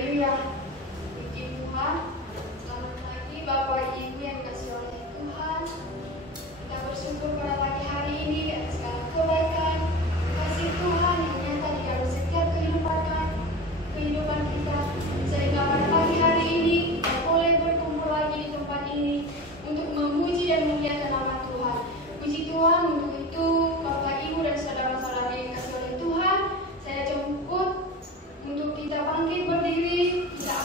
Haleluya. Puji Tuhan. Selamat pagi Bapak Ibu yang dikasihi oleh Tuhan. Kita bersyukur pada pagi hari ini di atas segala kebaikan, kasih Tuhan yang nyata di dalam setiap kehidupan kita. Sehingga pada pagi hari ini kita boleh berkumpul lagi di tempat ini untuk memuji dan memuliakan nama Tuhan. Puji Tuhan, untuk itu Bapak Ibu dan saudara-saudara yang dikasihi oleh Tuhan, saya jemput untuk kita bangkit berdiri, kita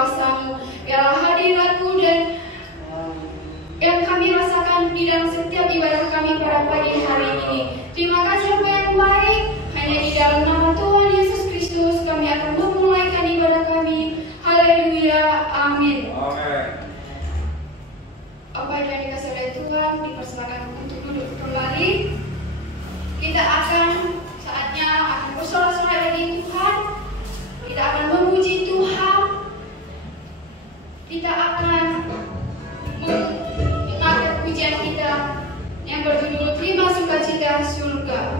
kuasa-Mu. Biarlah hadirat-Mu dan yang kami rasakan di dalam setiap ibadah kami pada pagi hari ini. Terima kasih Bapa yang baik. Hanya di dalam nama Tuhan Yesus Kristus kami akan memulaikan ibadah kami. Haleluya. Amin. Apa yang dikasih oleh Tuhan dipersilakan untuk duduk kembali. Kita akan saatnya akan bersorak-sorai bagi Tuhan. Kita akan memuji Tuhan. Kita akan mengangkat pujian kita yang berjudul Terima Sukacita Surga.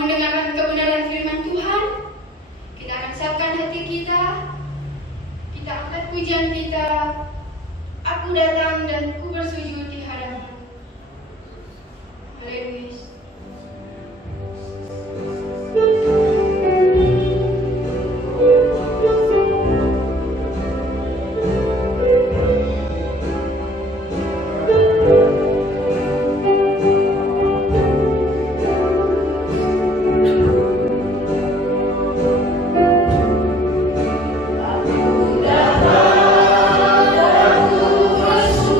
mendengarkan kebenaran firman Tuhan, kita akan siapkan hati kita, kita angkat pujian kita. Aku datang dan ku bersujud di hadapan. Haleluya.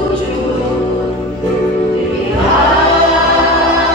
Bersujud di hadapan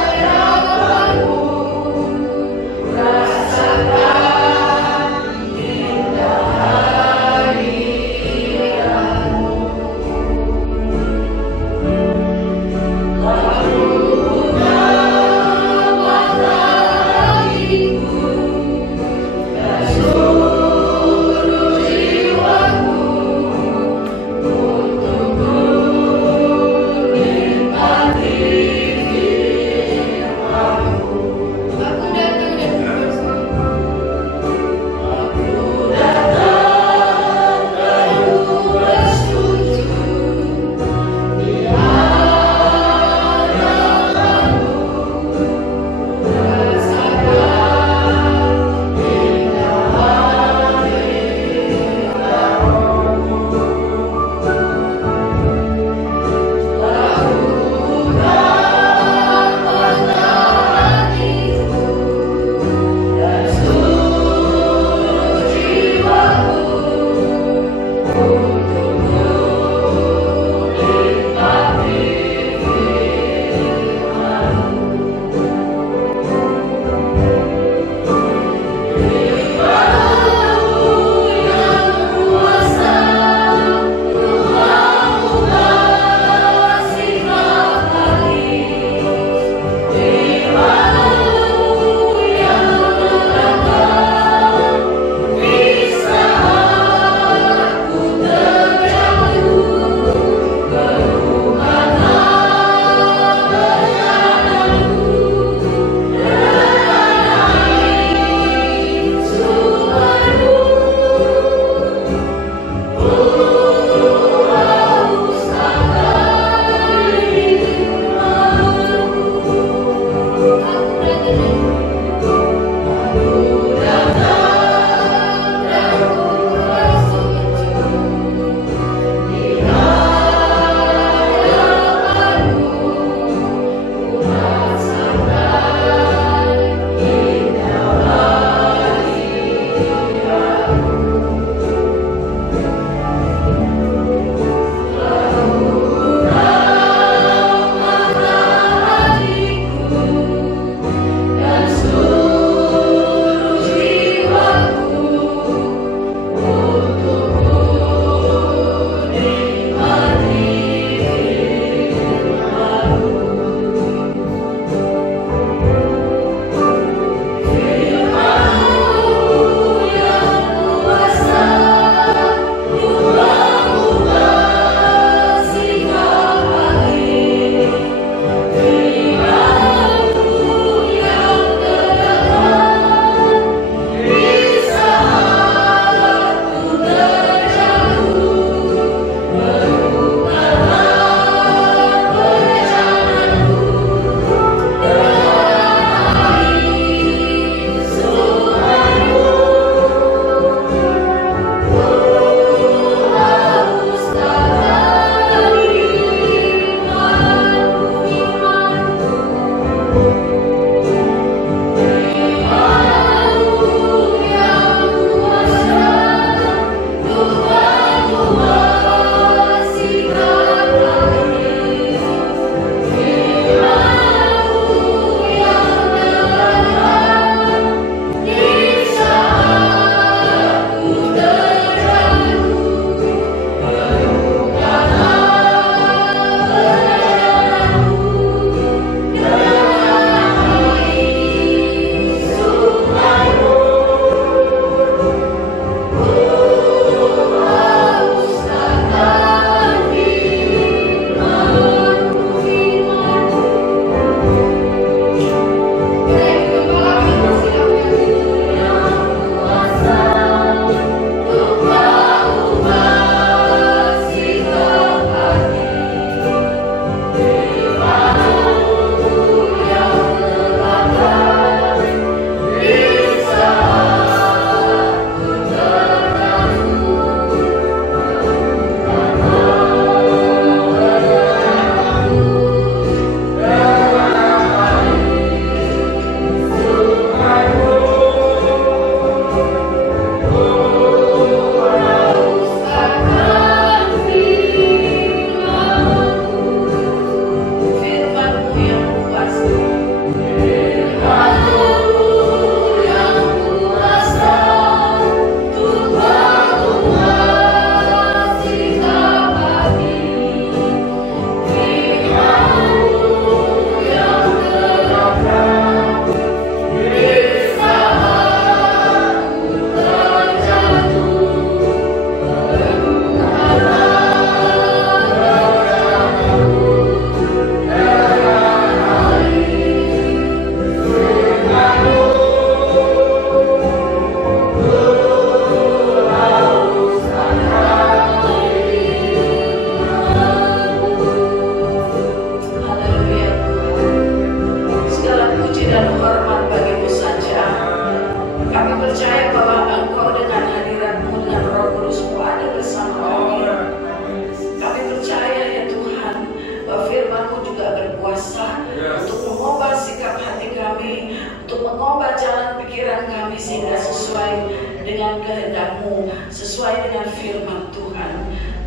mengubah jalan pikiran kami sehingga sesuai dengan kehendak-Mu, sesuai dengan firman Tuhan.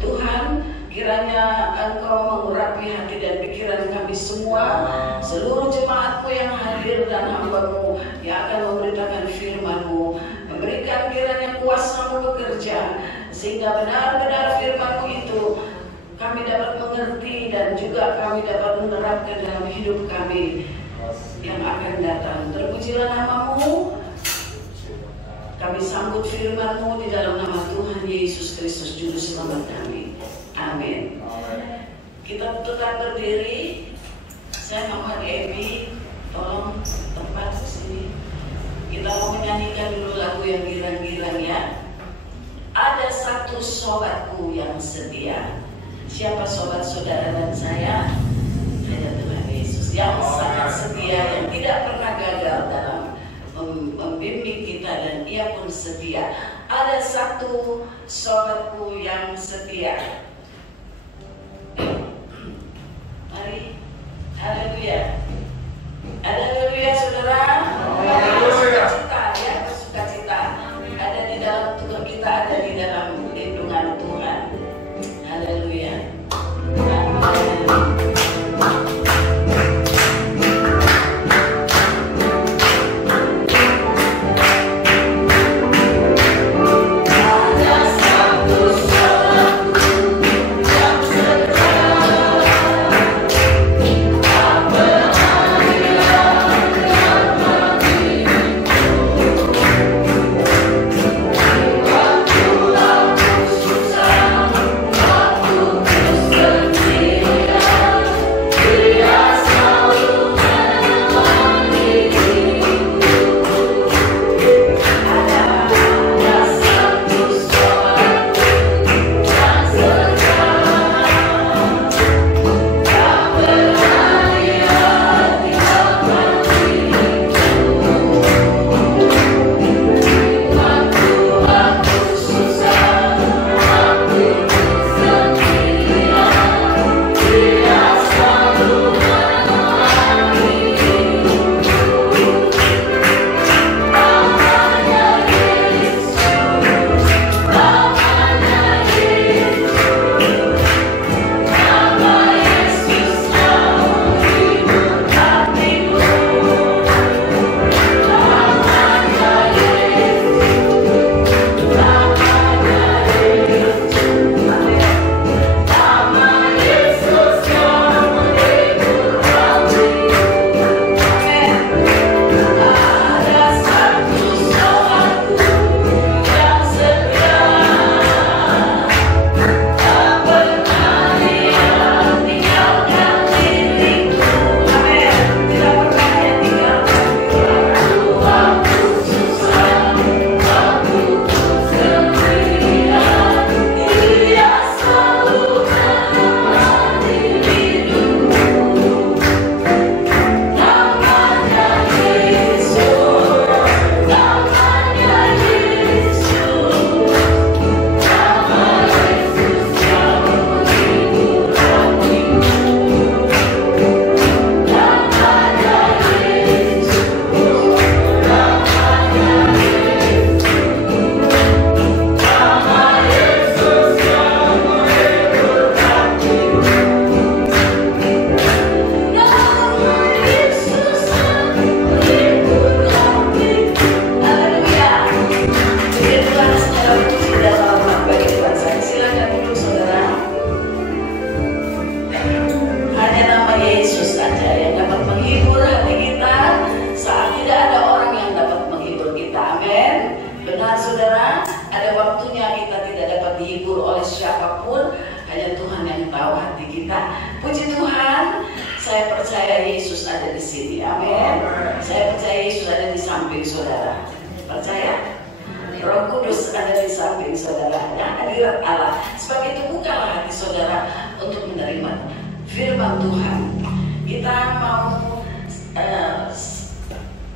Tuhan, kiranya Engkau mengurapi hati dan pikiran kami semua, seluruh jemaat-Mu yang hadir dan hamba-Mu yang akan memberitakan firman-Mu. Memberikan kiranya kuasa-Mu bekerja, sehingga benar-benar firman-Mu itu kami dapat mengerti dan juga kami dapat menerapkan dalam hidup kami yang akan datang. Terpujilah nama-Mu. Kami sambut firman-Mu di dalam nama Tuhan Yesus Kristus Juru Selamat kami. Amin. Kita tetap berdiri. Saya mohon Ebi, tolong tempat di sini. Kita mau menyanyikan dulu lagu yang girang-girang ya. Ada satu sobatku yang setia. Siapa sobat saudara dan saya? Hanya Tuhan Yesus yang sangat setia, yang tidak pernah gagal dalam membimbing kita, dan Ia pun setia. Ada satu sobatku yang setia. Mari, haleluya, haleluya saudara. Bersukacita ya, bersukacita. Ada di dalam Tuhan kita, ada di dalam lindungan Tuhan. Haleluya. Amin.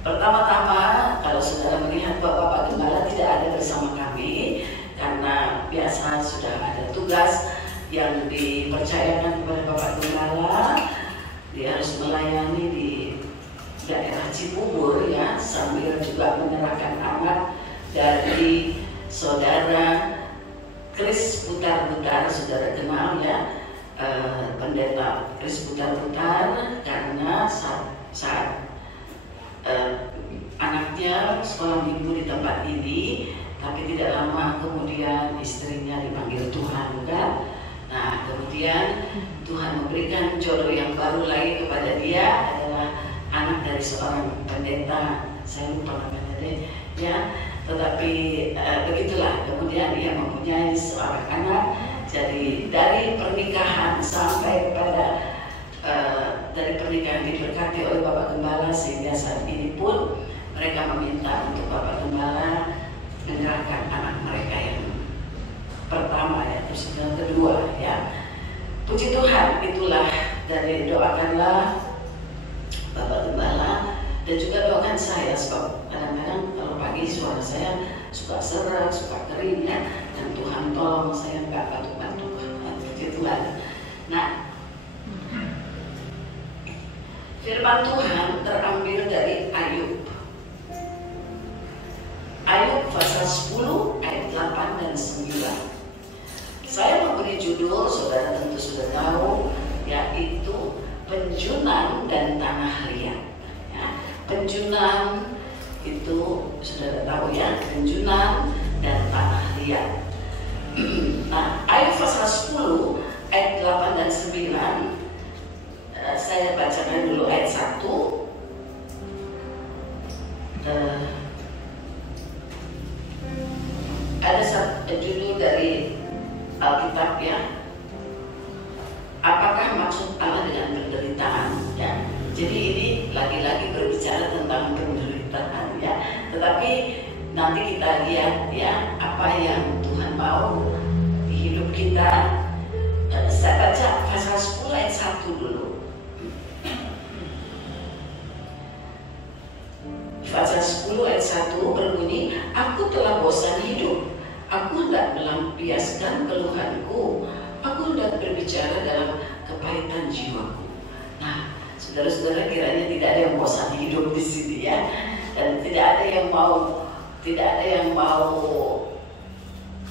Pertama-tama, kalau saudara melihat Bapak Gembala tidak ada bersama kami, karena biasa sudah ada tugas yang dipercayakan kepada Bapak Gembala. Dia harus melayani di daerah Cibubur ya, sama juga menyerahkan anak dari saudara Kris Putar-Putar, saudara kenal ya, pendeta Kris Putar-Putar, karena saat anaknya sekolah minggu di tempat ini, tapi tidak lama kemudian istrinya dipanggil Tuhan kan. Nah kemudian Tuhan memberikan jodoh yang baru lagi kepada dia, adalah anak dari seorang pendeta, saya lupa namanya deh ya, tetapi begitulah kemudian dia mempunyai seorang anak. Jadi dari pernikahan sampai kepada dari pernikahan diberkati oleh Bapak Gembala, sehingga saat ini pun mereka meminta untuk Bapak Gembala menyerahkan anak mereka yang pertama ya, terus yang kedua ya. Puji Tuhan, itulah dari doakanlah Bapak Gembala dan juga doakan saya, sebab kadang-kadang kalau pagi suara saya suka serak, suka kering ya, dan Tuhan tolong saya nggak batuk-batuk. Puji Tuhan. Nah, firman Tuhan terambil dari Ayub. Ayub pasal 10 ayat 8 dan 9. Saya memberi judul, saudara tentu sudah tahu, yaitu Penjunan dan Tanah Liat. Ya, penjunan itu saudara tahu ya, penjunan dan tanah liat. Nah, Ayub pasal 10 ayat 8 dan 9, saya bacakan dulu ayat 1. Ada satu judul dari Alkitab ya, apakah maksud Allah dengan penderitaan ya. Jadi ini lagi-lagi berbicara tentang penderitaan ya, tetapi nanti kita lihat ya apa yang Tuhan mau di hidup kita. Saya baca pasal 10 ayat 1 dulu. Pasal 10 ayat 1 berbunyi, aku telah bosan hidup, aku hendak melampiaskan keluhanku, aku hendak berbicara dalam kepahitan jiwaku. Nah, saudara-saudara, kiranya tidak ada yang bosan hidup di sini ya, dan tidak ada yang mau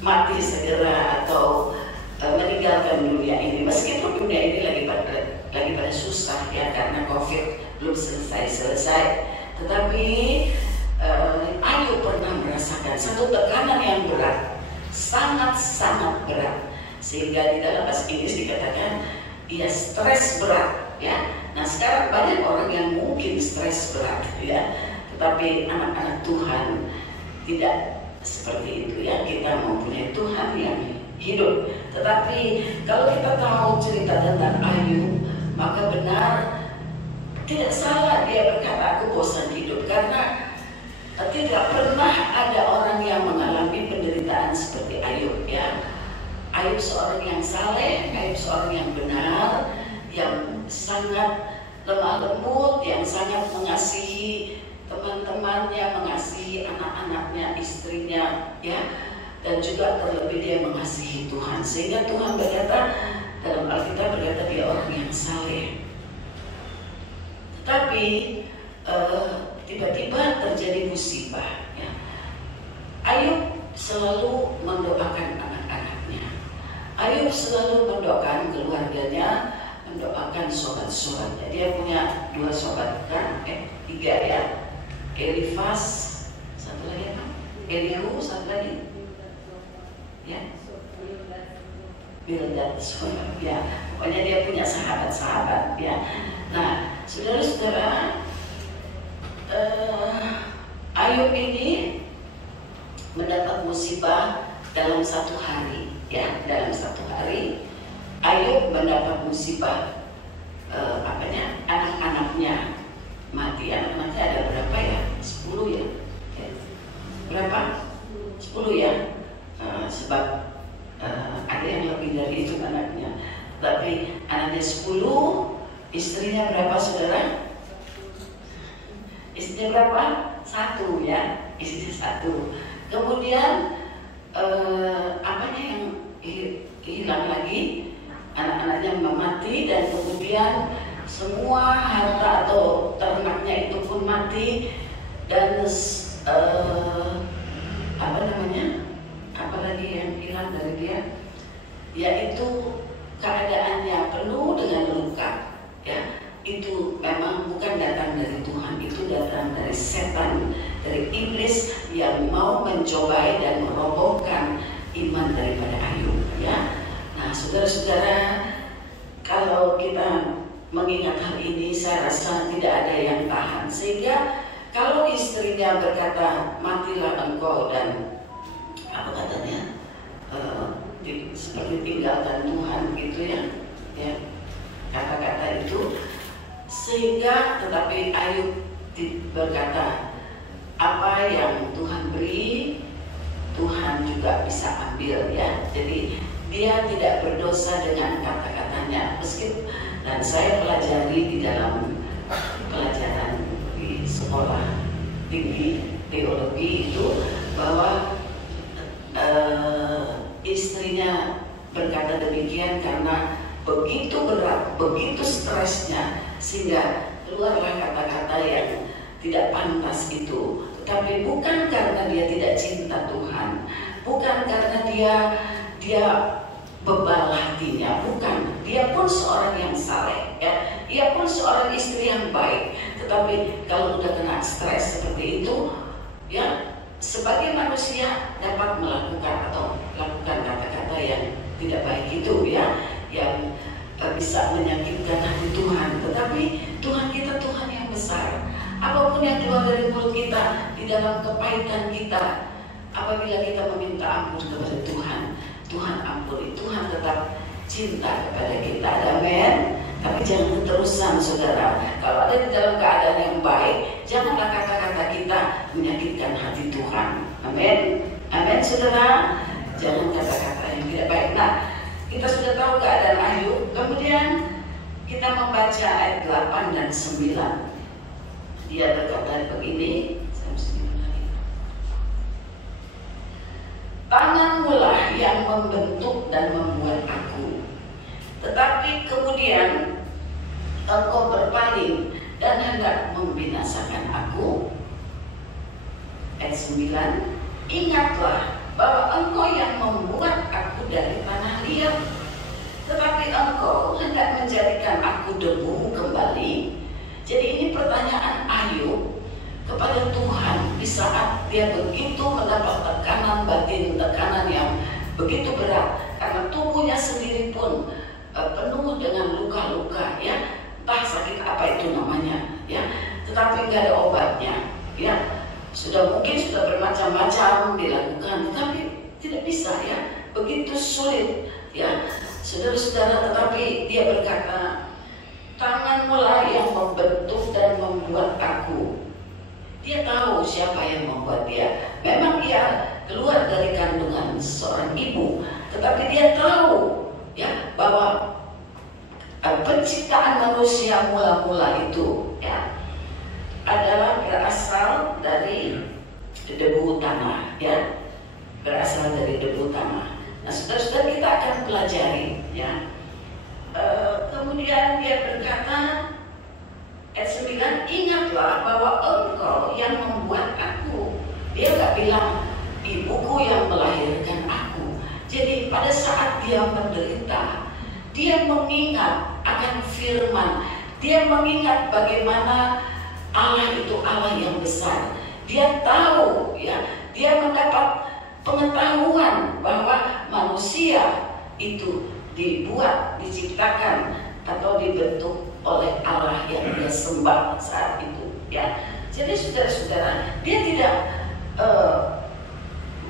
mati segera atau meninggalkan dunia ini, meskipun dunia ini lagi pada susah ya, karena COVID belum selesai. Tetapi Ayub pernah merasakan satu tekanan yang berat, sangat-sangat berat, sehingga di dalam bahasa Inggris dikatakan ia stres berat ya. Nah sekarang banyak orang yang mungkin stres berat ya, tetapi anak-anak Tuhan tidak seperti itu ya. Kita mempunyai Tuhan yang hidup. Tetapi kalau kita tahu cerita tentang Ayub, maka benar, tidak salah dia berkata aku bosan hidup, karena tidak pernah ada orang yang mengalami penderitaan seperti Ayub ya. Ayub seorang yang saleh, Ayub seorang yang benar, yang sangat lemah lembut, yang sangat mengasihi teman-temannya, mengasihi anak-anaknya, istrinya ya, dan juga terlebih dia mengasihi Tuhan, sehingga Tuhan berkata dalam Alkitab, berkata dia orang yang saleh. Tapi tiba-tiba terjadi musibah ya. Ayub selalu mendoakan anak-anaknya, Ayub selalu mendoakan keluarganya, mendoakan sobat-sobatnya. Dia punya 2 sobat kan, 3 ya, Elifas, satu lagi apa? Elihu, satu lagi ya, Bildad ya. Pokoknya dia punya sahabat-sahabat ya. Nah, saudara-saudara, Ayub ini mendapat musibah dalam 1 hari ya. Dalam 1 hari Ayub mendapat musibah, anak-anaknya mati. Anak-anaknya ada berapa ya? 10 ya? Berapa? 10 ya? Sebab ada yang lebih dari itu anaknya. Tapi anaknya 10, istrinya berapa saudara? Istrinya berapa? 1 ya, istrinya 1. Kemudian apanya yang hilang lagi? Anak-anaknya mati, dan kemudian semua harta atau ternaknya itu pun mati, dan apa namanya, apalagi yang hilang dari dia, yaitu keadaannya penuh dengan luka, ya. Itu memang bukan datang dari Tuhan, itu datang dari setan, dari iblis yang mau mencobai dan merobohkan iman daripada Ayub, ya. Nah, saudara-saudara, kalau kita mengingat hal ini, saya rasa tidak ada yang tahan. Sehingga kalau istrinya berkata, matilah engkau, dan apa katanya, seperti tinggalkan Tuhan gitu ya, kata-kata itu. Sehingga tetapi Ayub berkata, apa yang Tuhan beri, Tuhan juga bisa ambil, ya. Jadi dia tidak berdosa dengan kata-katanya. Meskipun, dan saya pelajari di dalam pelajaran di sekolah tinggi teologi itu bahwa istrinya berkata demikian karena begitu berat, begitu stresnya, sehingga keluarlah kata-kata yang tidak pantas itu. Tetapi bukan karena dia tidak cinta Tuhan, bukan karena dia bebal hatinya, bukan. Dia pun seorang yang saleh, ya. Ia pun seorang istri yang baik. Tetapi kalau udah kena stres seperti itu, ya, sebagai manusia dapat melakukan atau lakukan kata-kata yang tidak baik itu, ya, yang bisa menyakitkan hati Tuhan. Tetapi Tuhan kita Tuhan yang besar. Apapun yang keluar dari mulut kita, di dalam kepahitan kita, apabila kita meminta ampun kepada Tuhan, Tuhan ampuni. Tuhan tetap cinta kepada kita. Amin. Tapi jangan keterusan, saudara. Kalau ada di dalam keadaan yang baik, janganlah kata-kata kita menyakitkan hati Tuhan. Amin. Amin, saudara. Jangan kata-kata yang tidak baik. Nah, kita sudah tahu keadaan Ayub. Kemudian kita membaca ayat 8 dan 9. Dia berkata begini, tanganmu-lah yang membentuk dan membuat aku, tetapi kemudian engkau berpaling dan hendak membinasakan aku. Ayat 9, ingatlah bahwa engkau yang membuat aku dari tanah liat, tetapi engkau hendak menjadikan aku debu kembali. Jadi ini pertanyaan Ayub kepada Tuhan di saat dia begitu mendapat tekanan batin, tekanan yang begitu berat, karena tubuhnya sendiri pun penuh dengan luka-luka, ya, entah sakit apa itu namanya, ya, tetapi nggak ada obatnya, ya. Mungkin sudah bermacam-macam dilakukan, tetapi tidak bisa, ya, begitu sulit, ya, saudara-saudara. Tetapi dia berkata, tanganmu-lah yang membentuk dan membuat aku. Dia tahu siapa yang membuat dia. Memang dia keluar dari kandungan seorang ibu, tetapi dia tahu, ya, bahwa penciptaan manusia mula-mula itu, ya, adalah berasal dari debu tanah, ya, berasal dari debu tanah. Nah, saudara-saudara, kita akan pelajari, ya. Kemudian dia berkata, ayat 9, ingatlah bahwa engkau yang membuat aku. Dia gak bilang ibuku yang melahirkan aku. Jadi pada saat dia menderita, dia mengingat akan firman. Dia mengingat bagaimana Allah itu Allah yang besar. Dia tahu, ya, dia mendapat pengetahuan bahwa manusia itu dibuat, diciptakan atau dibentuk oleh Allah yang dia sembah saat itu, ya. Jadi saudara-saudara, dia tidak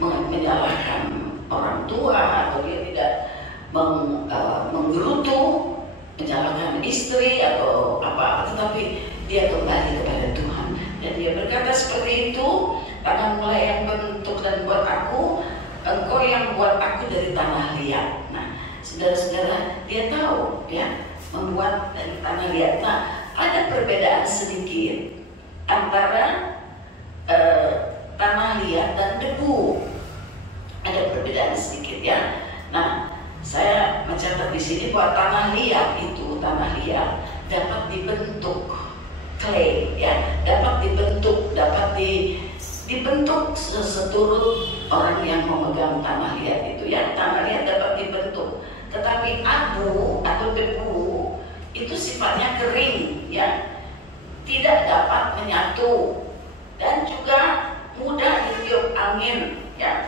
menyalahkan orang tua, atau dia tidak menggerutu, menyalahkan istri atau apa, tetapi dia kembali kepada Tuhan. Dan dia berkata seperti itu, tanganmu yang bentuk dan buat aku, engkau yang buat aku dari tanah liat. Nah, saudara-saudara, dia tahu, ya, membuat dari tanah liat. Nah, ada perbedaan sedikit antara tanah liat dan debu. Ada perbedaan sedikit, ya. Nah, saya mencatat di sini bahwa tanah liat dapat dibentuk, clay, ya, dapat dibentuk, dapat dibentuk seturut orang yang memegang tanah liat itu ya. Tanah liat dapat dibentuk, tetapi abu atau debu itu sifatnya kering ya, tidak dapat menyatu dan juga mudah ditiup angin ya,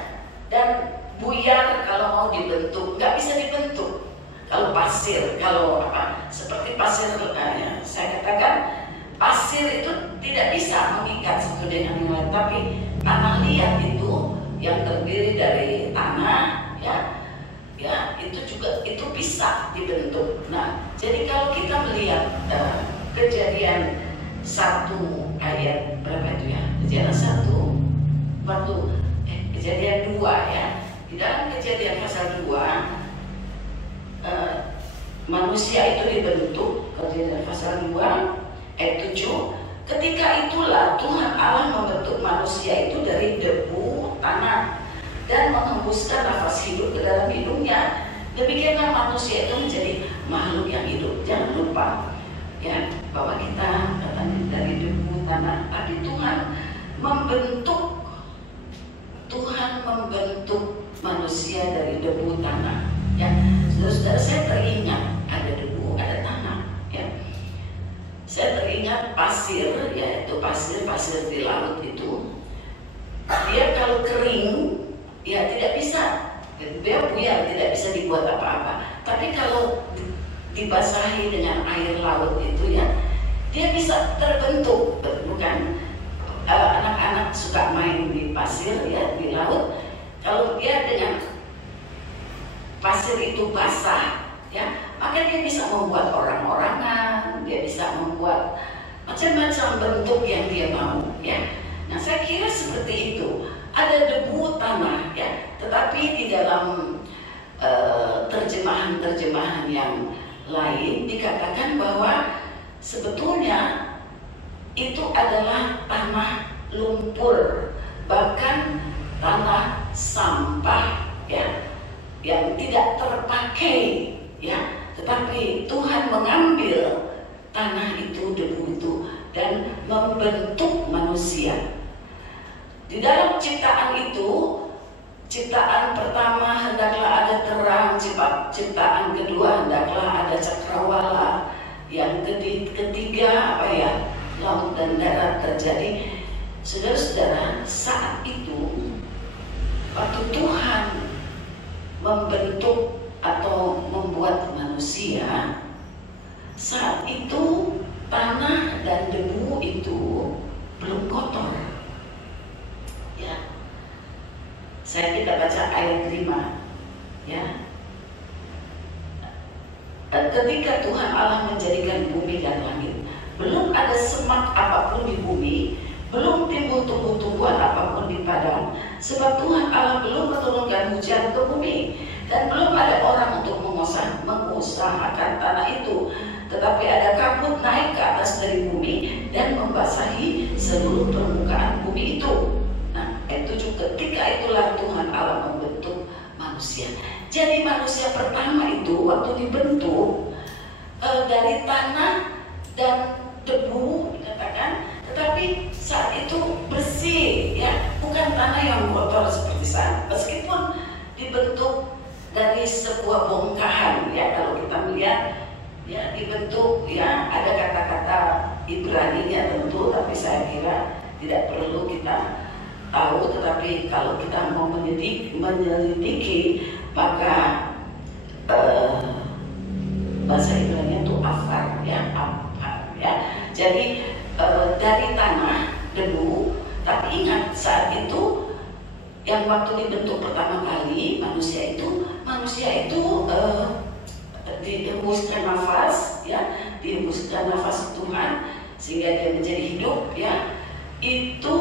dan buyar kalau mau dibentuk, nggak bisa dibentuk. Kalau pasir, kalau apa seperti pasir, ya, saya katakan pasir itu tidak bisa mengikat satu dengan yang lain, tapi tanah liat itu yang terdiri dari tanah ya, ya itu juga itu bisa dibentuk. Nah, jadi kalau kita melihat Kejadian 1 ayat berapa itu ya? Kejadian 1 waktu Kejadian 2 ya. Di dalam Kejadian pasal 2 manusia itu dibentuk. Kejadian pasal 2 ayat 7, ketika itulah Tuhan Allah membentuk manusia itu dari debu tanah dan menghembuskan nafas hidup ke dalam hidungnya. Demikianlah manusia itu menjadi makhluk yang hidup. Jangan lupa ya, bahwa kita dari debu tanah, tapi Tuhan membentuk manusia dari debu tanah ya. Saudara-saudara, saya teringat ada debu, ada tanah ya. Saya teringat pasir, yaitu pasir di laut itu, dia kalau kering ya tidak bisa, dia buyar, tidak bisa dibuat apa-apa. Tapi kalau dibasahi dengan air laut itu ya, dia bisa terbentuk. Bukan anak-anak suka main di pasir ya, di laut. Kalau dia dengan pasir itu basah ya, maka dia bisa membuat orang-orangan, dia bisa membuat macam-macam bentuk yang dia mau ya. Nah, saya kira seperti itu. Ada debu tanah ya, tetapi di dalam terjemahan-terjemahan yang lain dikatakan bahwa sebetulnya itu adalah tanah lumpur, bahkan tanah sampah ya, yang tidak terpakai ya, tetapi Tuhan mengambil tanah itu, debu itu, dan membentuk manusia. Di dalam ciptaan itu, ciptaan pertama hendaklah ada terang, ciptaan kedua hendaklah ada cakrawala, yang ketiga apa ya, laut dan darat terjadi. Saudara-saudara, saat itu waktu Tuhan membentuk atau membuat manusia, saat itu tanah dan debu itu belum kotor ya. Kita baca ayat 5 ya. Ketika Tuhan Allah menjadikan bumi dan langit, belum ada semak apapun di bumi, belum timbul tumbuh-tumbuhan apapun di padang, sebab Tuhan Allah belum menurunkan hujan ke bumi, dan belum ada orang untuk mengusahakan tanah itu. Tetapi ada kabut naik ke atas dari bumi dan membasahi seluruh permukaan bumi itu. Nah, itu juga ketika itulah Tuhan Allah membentuk manusia. Jadi manusia pertama itu waktu dibentuk dari tanah dan debu dikatakan, tetapi saat itu bersih ya, bukan tanah yang kotor seperti saat, meskipun dibentuk dari sebuah bongkahan ya. Kalau kita melihat ya, dibentuk ya, ada kata-kata Ibrani-nya tentu, tapi saya kira tidak perlu kita tahu. Tetapi kalau kita mau menyelidiki, maka bahasa Ibrani itu afar ya, afar ya. Jadi dari tanah, debu. Tapi ingat saat itu yang waktu dibentuk pertama kali manusia itu dihembuskan nafas ya, dihembuskan nafas Tuhan sehingga dia menjadi hidup ya. Itu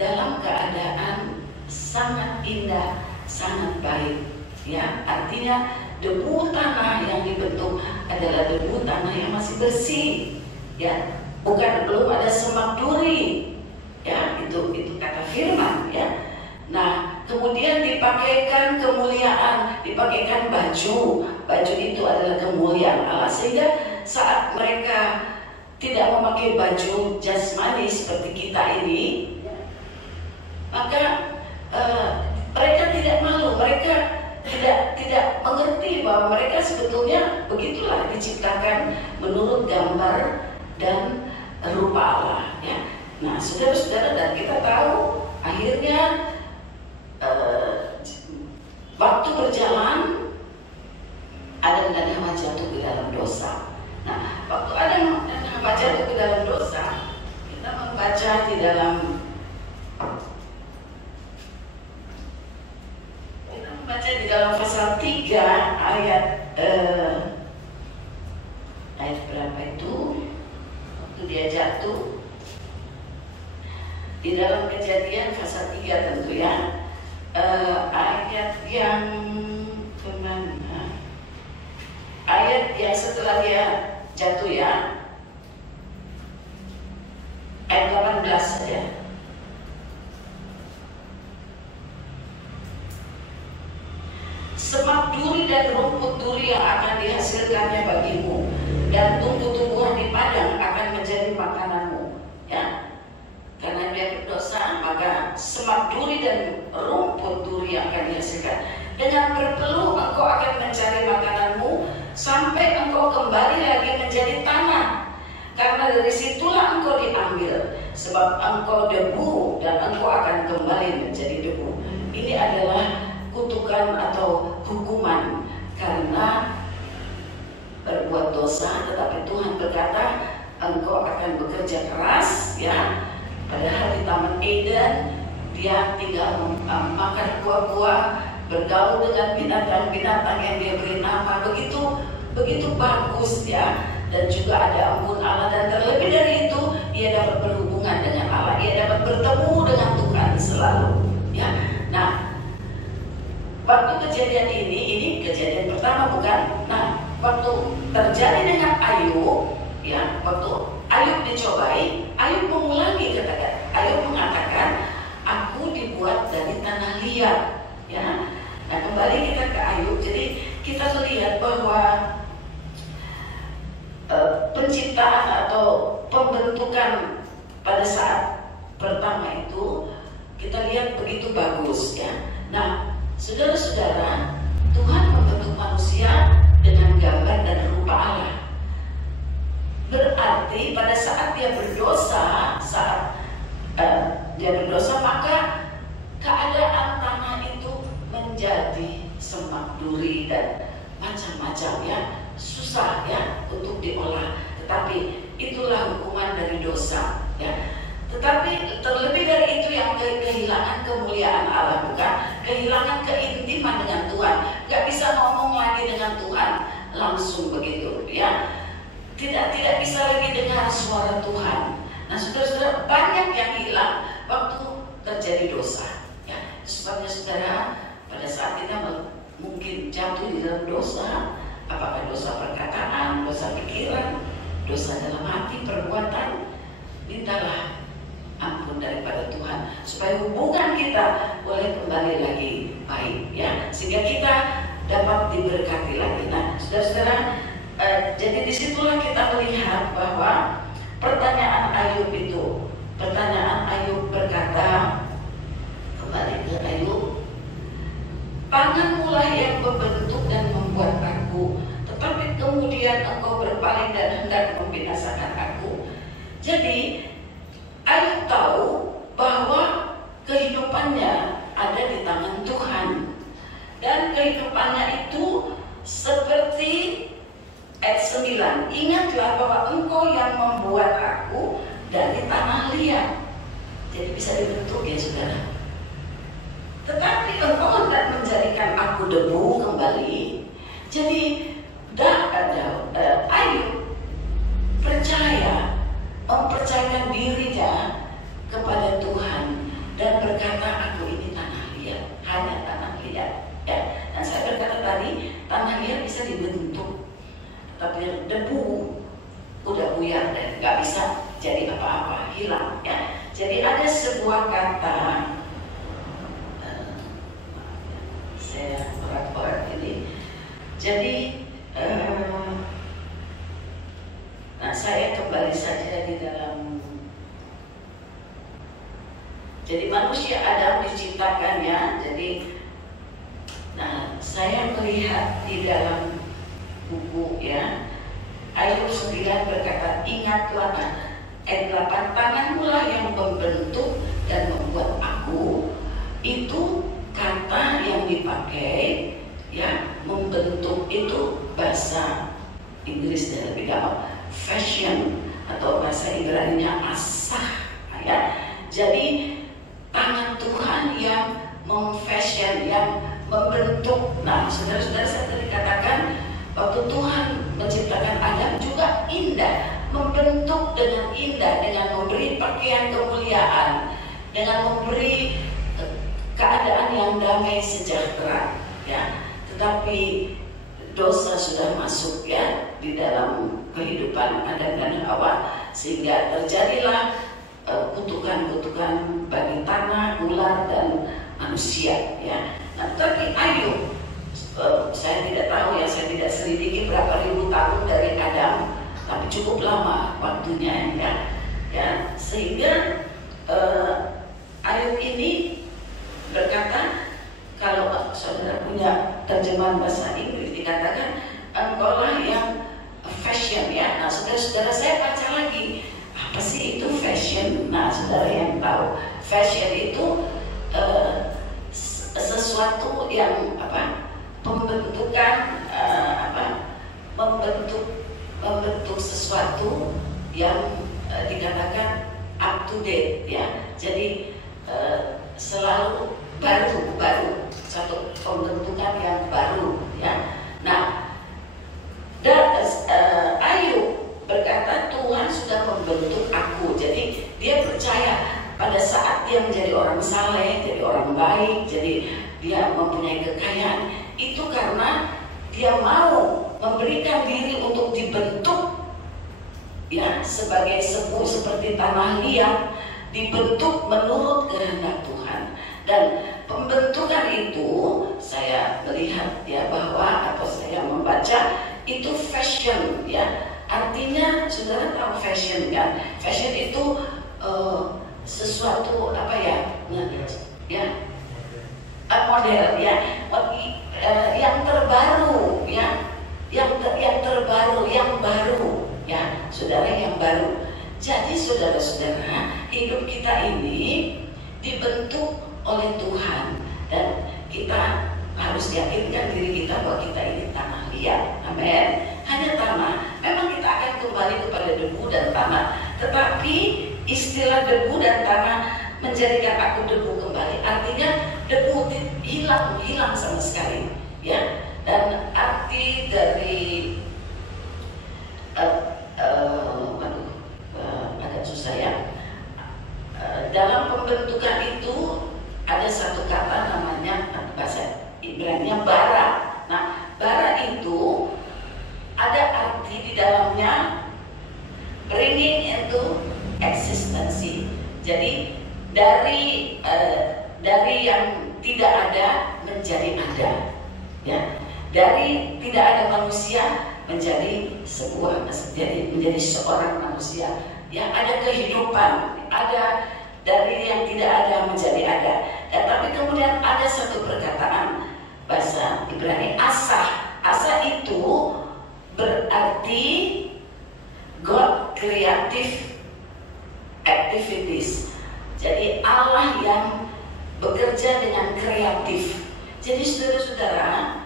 dalam keadaan sangat indah, sangat baik ya. Artinya debu tanah yang dibentuk adalah debu tanah yang masih bersih ya, bukan belum ada semak duri ya. Itu kata firman ya. Nah, kemudian dipakaikan kemuliaan, dipakaikan baju itu adalah kemuliaan Allah, sehingga saat mereka tidak memakai baju jasmani seperti kita ini, maka begitulah diciptakan menurut gambar dan rupa Allah ya. Nah, saudara-saudara, dan kita tahu akhirnya waktu berjalan Adam dan Hawa jatuh ke dalam dosa. Nah, waktu Adam dan Hawa jatuh ke dalam dosa, kita membaca di dalam pasal 3 ayat berapa itu? Waktu dia jatuh di dalam Kejadian pasal 3 tentu ya, ayat yang kemana? Ayat yang setelah dia jatuh ya, ayat 18 saja. Semak duri dan rumput duri yang akan dihasilkannya bagimu, dan tumbuh-tumbuhan di padang akan menjadi makananmu ya. Karena dia berdosa, maka semak duri dan rumput duri yang akan dihasilkan. Dengan berpeluh engkau akan mencari makananmu sampai engkau kembali lagi menjadi tanah, karena dari situlah engkau diambil, sebab engkau debu dan engkau akan kembali menjadi debu. Ini adalah kutukan atau hukuman karena berbuat dosa, tetapi Tuhan berkata engkau akan bekerja keras ya. Padahal di Taman Eden dia tinggal makan buah-buah, bergaul dengan binatang-binatang yang dia beri nama, begitu bagus ya, dan juga ada ampun Allah, dan terlebih dari itu ia dapat berhubungan dengan Allah, ia dapat bertemu dengan Tuhan selalu ya. Nah, waktu kejadian ini kejadian pertama bukan? Nah, waktu terjadi dengan Ayub ya, waktu Ayub dicobai, Ayub mengulangi kata-kata. Ayub mengatakan, aku dibuat dari tanah liat ya. Nah, kembali kita ke Ayub. Jadi kita melihat bahwa penciptaan atau pembentukan pada saat pertama itu kita lihat begitu bagus ya. Nah, saudara-saudara, Tuhan membentuk manusia dengan gambar dan rupa Allah. Berarti pada saat dia berdosa, maka keadaan tanah itu menjadi semak duri dan macam-macam ya, susah ya untuk diolah. Tetapi itulah hukuman dari dosa ya. Tetapi terlebih dari itu yang kehilangan kemuliaan Allah, bukan kehilangan keintiman dengan Tuhan. Gak bisa ngomong lagi dengan Tuhan langsung begitu ya. Tidak bisa lagi dengar suara Tuhan. Nah, saudara-saudara, banyak yang hilang waktu terjadi dosa ya. Sebabnya saudara, pada saat kita mungkin jatuh di dalam dosa, apakah dosa perkataan, dosa pikiran, dosa dalam hati, perbuatan, mintalah ampun daripada Tuhan supaya hubungan kita boleh kembali lagi baik ya, sehingga kita dapat diberkati lagi. Nah, saudara-saudara, jadi disitulah kita melihat bahwa pertanyaan Ayub berkata, kembali ke Ayub, tanganmu-lah yang membentuk dan membuat aku, tetapi kemudian engkau berpaling dan hendak membinasakan aku. Jadi Ayub tahu bahwa kehidupannya ada di tangan Tuhan, dan kehidupannya itu seperti ayat 9, ingatlah bahwa engkau yang membuat aku dari tanah liat. Jadi bisa dibentuk ya saudara. Tetapi engkau hendak menjadikan aku debu kembali. Jadi Ayub mempercayakan dirinya kepada Tuhan dan berkata, aku ini tanah liat, hanya tanah liat ya. Dan saya berkata tadi, tanah liat bisa dibentuk, tapi debu udah buyar dan nggak bisa jadi apa-apa, hilang ya. Jadi ada sebuah kata, saya berat ini. Jadi nah, saya kembali saja di dalam. Jadi manusia Adam diciptakan ya. Jadi, nah saya melihat di dalam buku ya. Ayub 9 berkata, ingatlah ayat 8, tanganmu lah yang membentuk dan membuat aku. Itu kata yang dipakai ya, membentuk itu bahasa Inggrisnya lebih gampang, fashion, atau bahasa Ibraninya asah ya. Jadi tangan Tuhan yang memfashion, yang membentuk. Nah, saudara-saudara, saya tadi katakan waktu Tuhan menciptakan Adam juga indah, membentuk dengan indah, dengan memberi pakaian kemuliaan, dengan memberi keadaan yang damai sejahtera ya. Tetapi dosa sudah masuk ya di dalam kehidupan Adam dan Hawa, sehingga terjadilah kutukan-kutukan bagi tanah, ular dan manusia ya. Nah, tapi Ayub, saya tidak tahu ya, saya tidak selidiki berapa ribu tahun dari Adam, tapi cukup lama waktunya ya. Sehingga Ayub ini berkata, kalau saudara punya terjemahan bahasa Inggris dikatakan engkaulah yang fashion ya. Nah, saudara-saudara, saya baca lagi, apa sih itu fashion? Nah, saudara yang tahu, fashion itu sesuatu yang pembentukan, membentuk sesuatu yang dikatakan up to date ya. Jadi selalu baru, satu pembentukan yang baru ya. Nah, Ayub berkata, Tuhan sudah membentuk aku. Jadi dia percaya pada saat dia menjadi orang saleh, jadi orang baik, jadi dia mempunyai kekayaan, itu karena dia mau memberikan diri untuk dibentuk ya, sebagai sebuah seperti tanah liat, dibentuk menurut kehendak Tuhan. Dan pembentukan itu saya melihat ya, bahwa atau saya membaca itu fashion ya. Artinya saudara tahu fashion kan? Fashion itu sesuatu apa ya? Model ya, yang terbaru ya, yang terbaru, yang baru ya, saudara, yang baru. Jadi saudara-saudara, hidup kita ini dibentuk oleh Tuhan, dan kita harus yakinkan diri kita bahwa kita ini tanah liat. Amin. Hanya tanah. Memang kita akan kembali kepada debu dan tanah, tetapi istilah debu dan tanah menjadikan aku debu kembali, artinya debu hilang sama sekali ya. Dan arti dari agak susah ya, dalam pembentukan itu ada satu kata namanya bahasa Ibraninya bara. Nah, bara itu ada arti di dalamnya bringing into existence. Jadi dari yang tidak ada menjadi ada ya, dari tidak ada manusia menjadi menjadi seorang manusia yang ada kehidupan, ada dari yang tidak ada menjadi ada. Dan tapi kemudian ada satu perkataan bahasa Ibrani, asah. Asah itu berarti God creative activities. Jadi Allah yang bekerja dengan kreatif. Jadi saudara-saudara,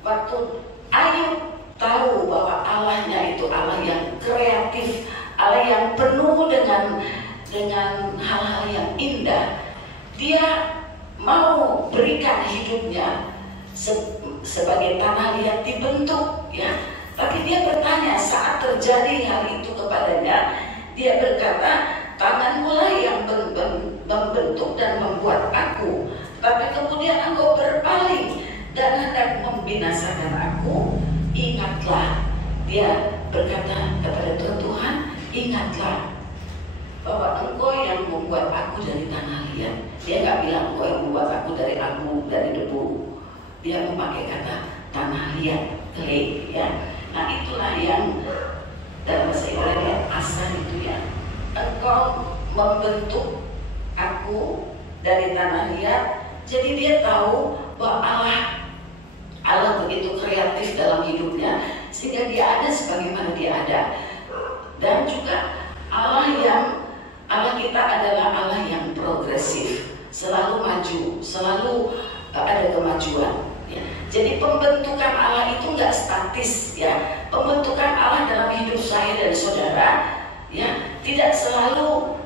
waktu Ayub tahu bahwa Allahnya itu Allah yang kreatif, Allah yang penuh dengan hal-hal yang indah, dia mau berikan hidupnya sebagai tanah liat dibentuk ya. Tapi dia bertanya saat terjadi hal itu kepadanya, dia berkata, tanganmu lah yang membentuk dan membuat aku, tapi kemudian engkau berpaling dan hendak membinasakan aku. Ingatlah, dia berkata kepada Tuhan, ingatlah bahwa engkau yang membuat aku dari tanah liat. Dia nggak bilang engkau yang membuat aku dari abu, dari debu. Dia memakai kata tanah liat, clay ya. Nah, itulah yang dalam bahasa Ibrani asal itu ya. Engkau membentuk aku dari tanah liat. Jadi dia tahu bahwa Allah begitu kreatif dalam hidupnya, sehingga dia ada sebagaimana dia ada. Dan juga Allah kita adalah Allah yang progresif, selalu maju, selalu ada kemajuan. Ya. Jadi pembentukan Allah itu nggak statis, ya. Pembentukan Allah dalam hidup saya dan saudara, ya, tidak selalu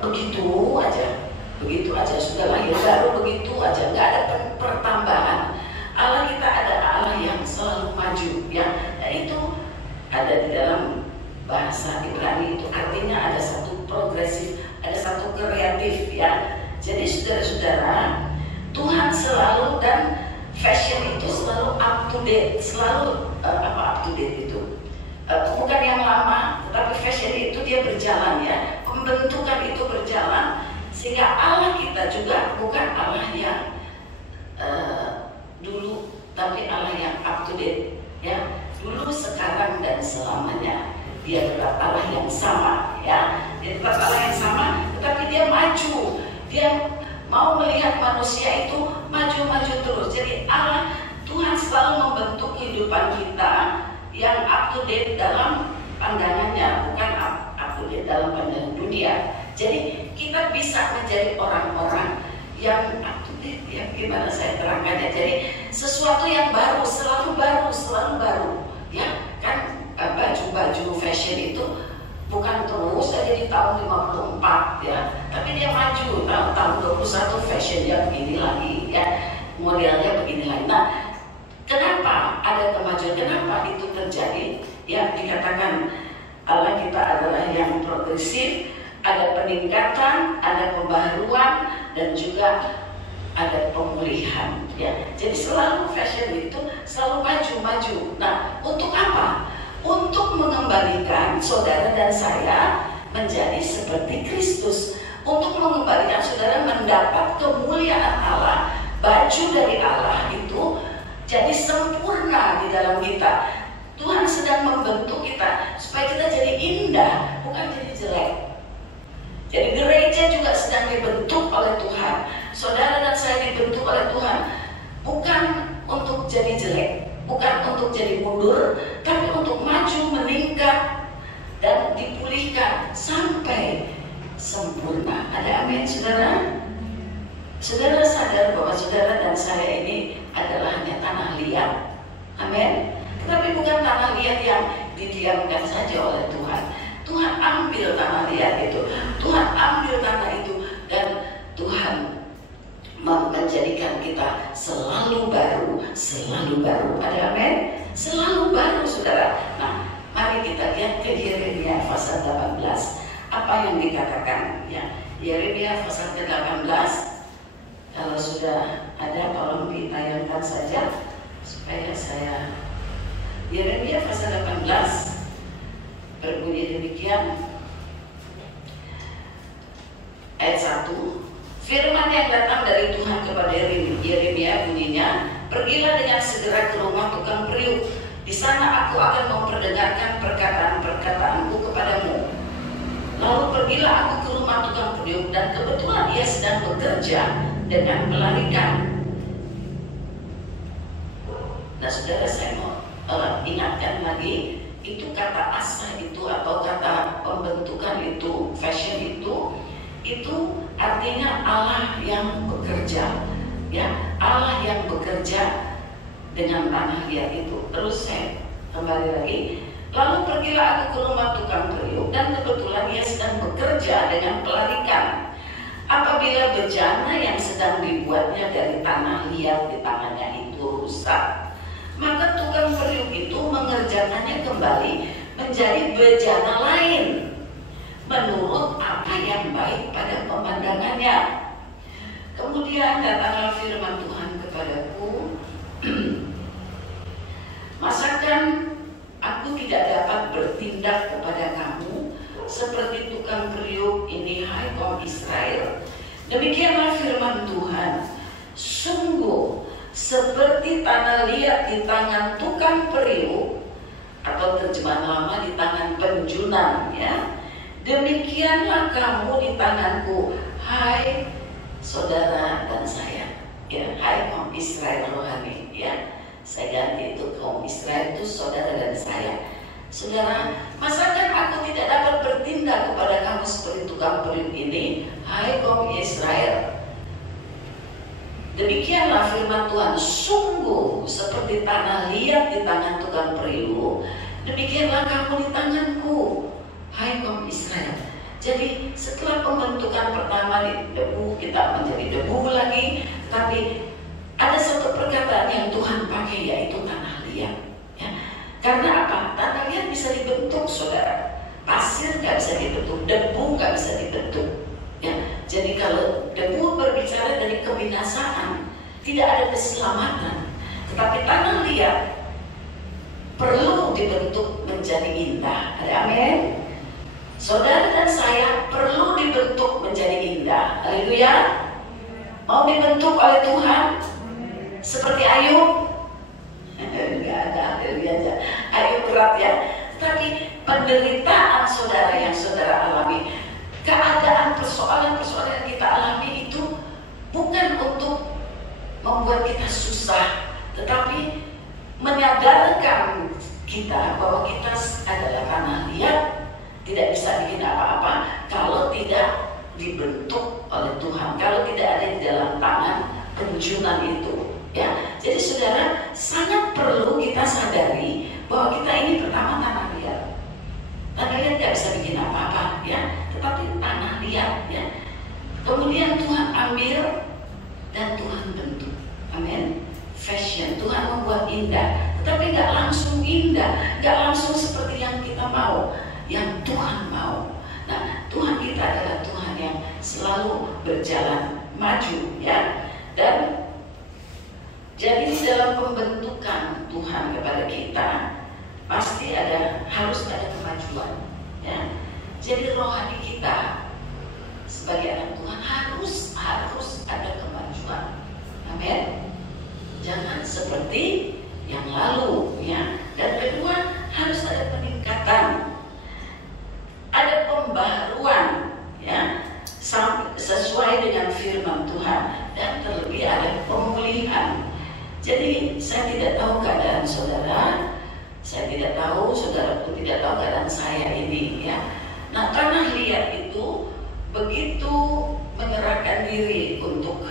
begitu aja sudah lahir baru begitu aja, nggak ada pertambahan. Allah kita ada Allah yang selalu maju, ya. Nah, itu ada di dalam bahasa Ibrani, itu artinya ada satu progresif, ada satu kreatif, ya. Jadi saudara-saudara, Tuhan selalu, dan fashion itu selalu up to date, selalu up to date itu bukan yang lama, tetapi fashion itu dia berjalan, ya. Pembentukan itu berjalan, sehingga Allah kita juga bukan Allah yang dulu, tapi Allah yang up to date, ya. Dulu, sekarang, dan selamanya. Dia tetap Allah yang sama, ya. Dia tetap Allah yang sama, tetapi dia maju. Dia mau melihat manusia itu maju-maju terus. Jadi Allah, Tuhan selalu membentuk kehidupan kita yang up to date dalam pandangannya, bukan up to date dalam pandangan dunia. Jadi kita bisa menjadi orang-orang yang up to date, ya. Gimana saya terangkannya? Jadi sesuatu yang baru, selalu baru, ya. Kan baju-baju fashion itu bukan terus saja di tahun 54, ya, tapi dia maju. Tahun 21 fashion dia begini lagi, ya, modelnya begini lagi. Nah, kenapa ada kemajuan? Kenapa itu terjadi? Ya, dikatakan Allah kita adalah yang progresif, ada peningkatan, ada pembaharuan, dan juga ada pemulihan, ya. Jadi selalu fashion itu selalu maju. Nah, untuk apa? Untuk mengembalikan saudara dan saya menjadi seperti Kristus, untuk mengembalikan saudara mendapat kemuliaan Allah, baju dari Allah itu jadi sempurna di dalam kita. Tuhan sedang membentuk kita supaya kita jadi indah, bukan jadi jelek. Jadi gereja juga sedang dibentuk oleh Tuhan. Saudara dan saya dibentuk oleh Tuhan bukan untuk jadi jelek, bukan untuk jadi mundur, tapi untuk maju, meningkat, dan dipulihkan sampai sempurna. Ada amin, saudara? Saudara sadar bahwa saudara dan saya ini adalah hanya tanah liat. Amin. Tetapi bukan tanah liat yang didiamkan saja oleh Tuhan. Tuhan ambil tanah liat itu, Tuhan ambil tanah itu, dan Tuhan menjadikan kita selalu baru. Ada amin? Selalu baru, saudara. Nah, mari kita lihat ke Yeremia pasal 18. Apa yang dikatakan, ya? Yeremia pasal ke-18. Kalau sudah ada, tolong ditayangkan saja supaya saya. Yeremia pasal 18 berbunyi demikian. Ayat 1. Firman yang datang dari Tuhan kepada Yeremia bunyinya, pergilah dengan segera ke rumah tukang periuk. Di sana aku akan memperdengarkan perkataan-perkataanku kepadamu. Lalu pergilah aku ke rumah tukang periuk, dan kebetulan ia sedang bekerja dengan melarikan. Nah, saudara, saya mau ingatkan lagi, itu kata asah itu atau kata pembentukan itu, fashion itu artinya Allah yang bekerja, ya, Allah yang bekerja dengan tanah liat itu. Terus saya kembali lagi. Lalu pergilah aku ke rumah tukang periuk, dan kebetulan ia sedang bekerja dengan pelarikan. Apabila bejana yang sedang dibuatnya dari tanah liat di tangannya itu rusak, maka tukang periuk itu mengerjakannya kembali menjadi bejana lain menurut apa yang baik pada pemandangannya. Kemudian datanglah firman Tuhan kepadaku, masakan aku tidak dapat bertindak kepada kamu seperti tukang periuk ini, hai kaum Israel? Demikianlah firman Tuhan, sungguh seperti tanah liat di tangan tukang periuk, atau terjemahan lama di tangan penjunan, ya, demikianlah kamu di tanganku, hai saudara dan saya, ya, hai kaum Israel rohani, ya. Saya ganti itu kaum Israel itu saudara dan saya. Saudara, masakan aku tidak dapat bertindak kepada kamu seperti tukang periuk ini, hai kaum Israel? Demikianlah firman Tuhan, sungguh seperti tanah liat di tangan tukang periuk, demikianlah kamu di tanganku, hai kaum Israel. Jadi setelah pembentukan pertama di debu, kita menjadi debu lagi. Tapi ada satu perkataan yang Tuhan pakai, yaitu tanah liat, ya. Karena apa? Tanah liat bisa dibentuk, saudara. Pasir nggak bisa dibentuk, debu nggak bisa dibentuk, ya. Jadi kalau debu berbicara dari kebinasaan, tidak ada keselamatan. Tetapi tanah liat perlu dibentuk menjadi indah. Ada amin? Saudara dan saya perlu dibentuk menjadi indah. Haleluya. Mau dibentuk oleh Tuhan seperti Ayub? Enggak ada, haleluya. Ayub berat ya. Tapi penderitaan saudara yang saudara alami, keadaan persoalan-persoalan yang kita alami itu bukan untuk membuat kita susah, tetapi menyadarkan kita bahwa kita adalah tanah liat, tidak bisa bikin apa-apa kalau tidak dibentuk oleh Tuhan, kalau tidak ada di dalam tangan penjunan itu, ya. Jadi saudara, sangat perlu kita sadari bahwa kita ini pertama tanah liat. Tanah liat tidak bisa bikin apa-apa, ya, tetapi tanah liat, ya. Kemudian Tuhan ambil dan Tuhan bentuk, amin. Fashion, Tuhan membuat indah, tetapi nggak langsung indah, nggak langsung seperti yang kita mau, yang Tuhan mau. Nah, Tuhan kita adalah Tuhan yang selalu berjalan maju, ya. Dan jadi di dalam pembentukan Tuhan kepada kita pasti harus ada kemajuan, ya. Jadi rohani kita sebagai anak Tuhan harus ada kemajuan, amin. Jangan seperti yang lalu, ya. Dan kedua, harus ada peningkatan, ada pembaharuan, ya, sesuai dengan firman Tuhan, dan terlebih ada pemulihan. Jadi saya tidak tahu keadaan saudara, saya tidak tahu, saudara pun tidak tahu keadaan saya ini, ya. Nah, tanah liat itu begitu menyerahkan diri untuk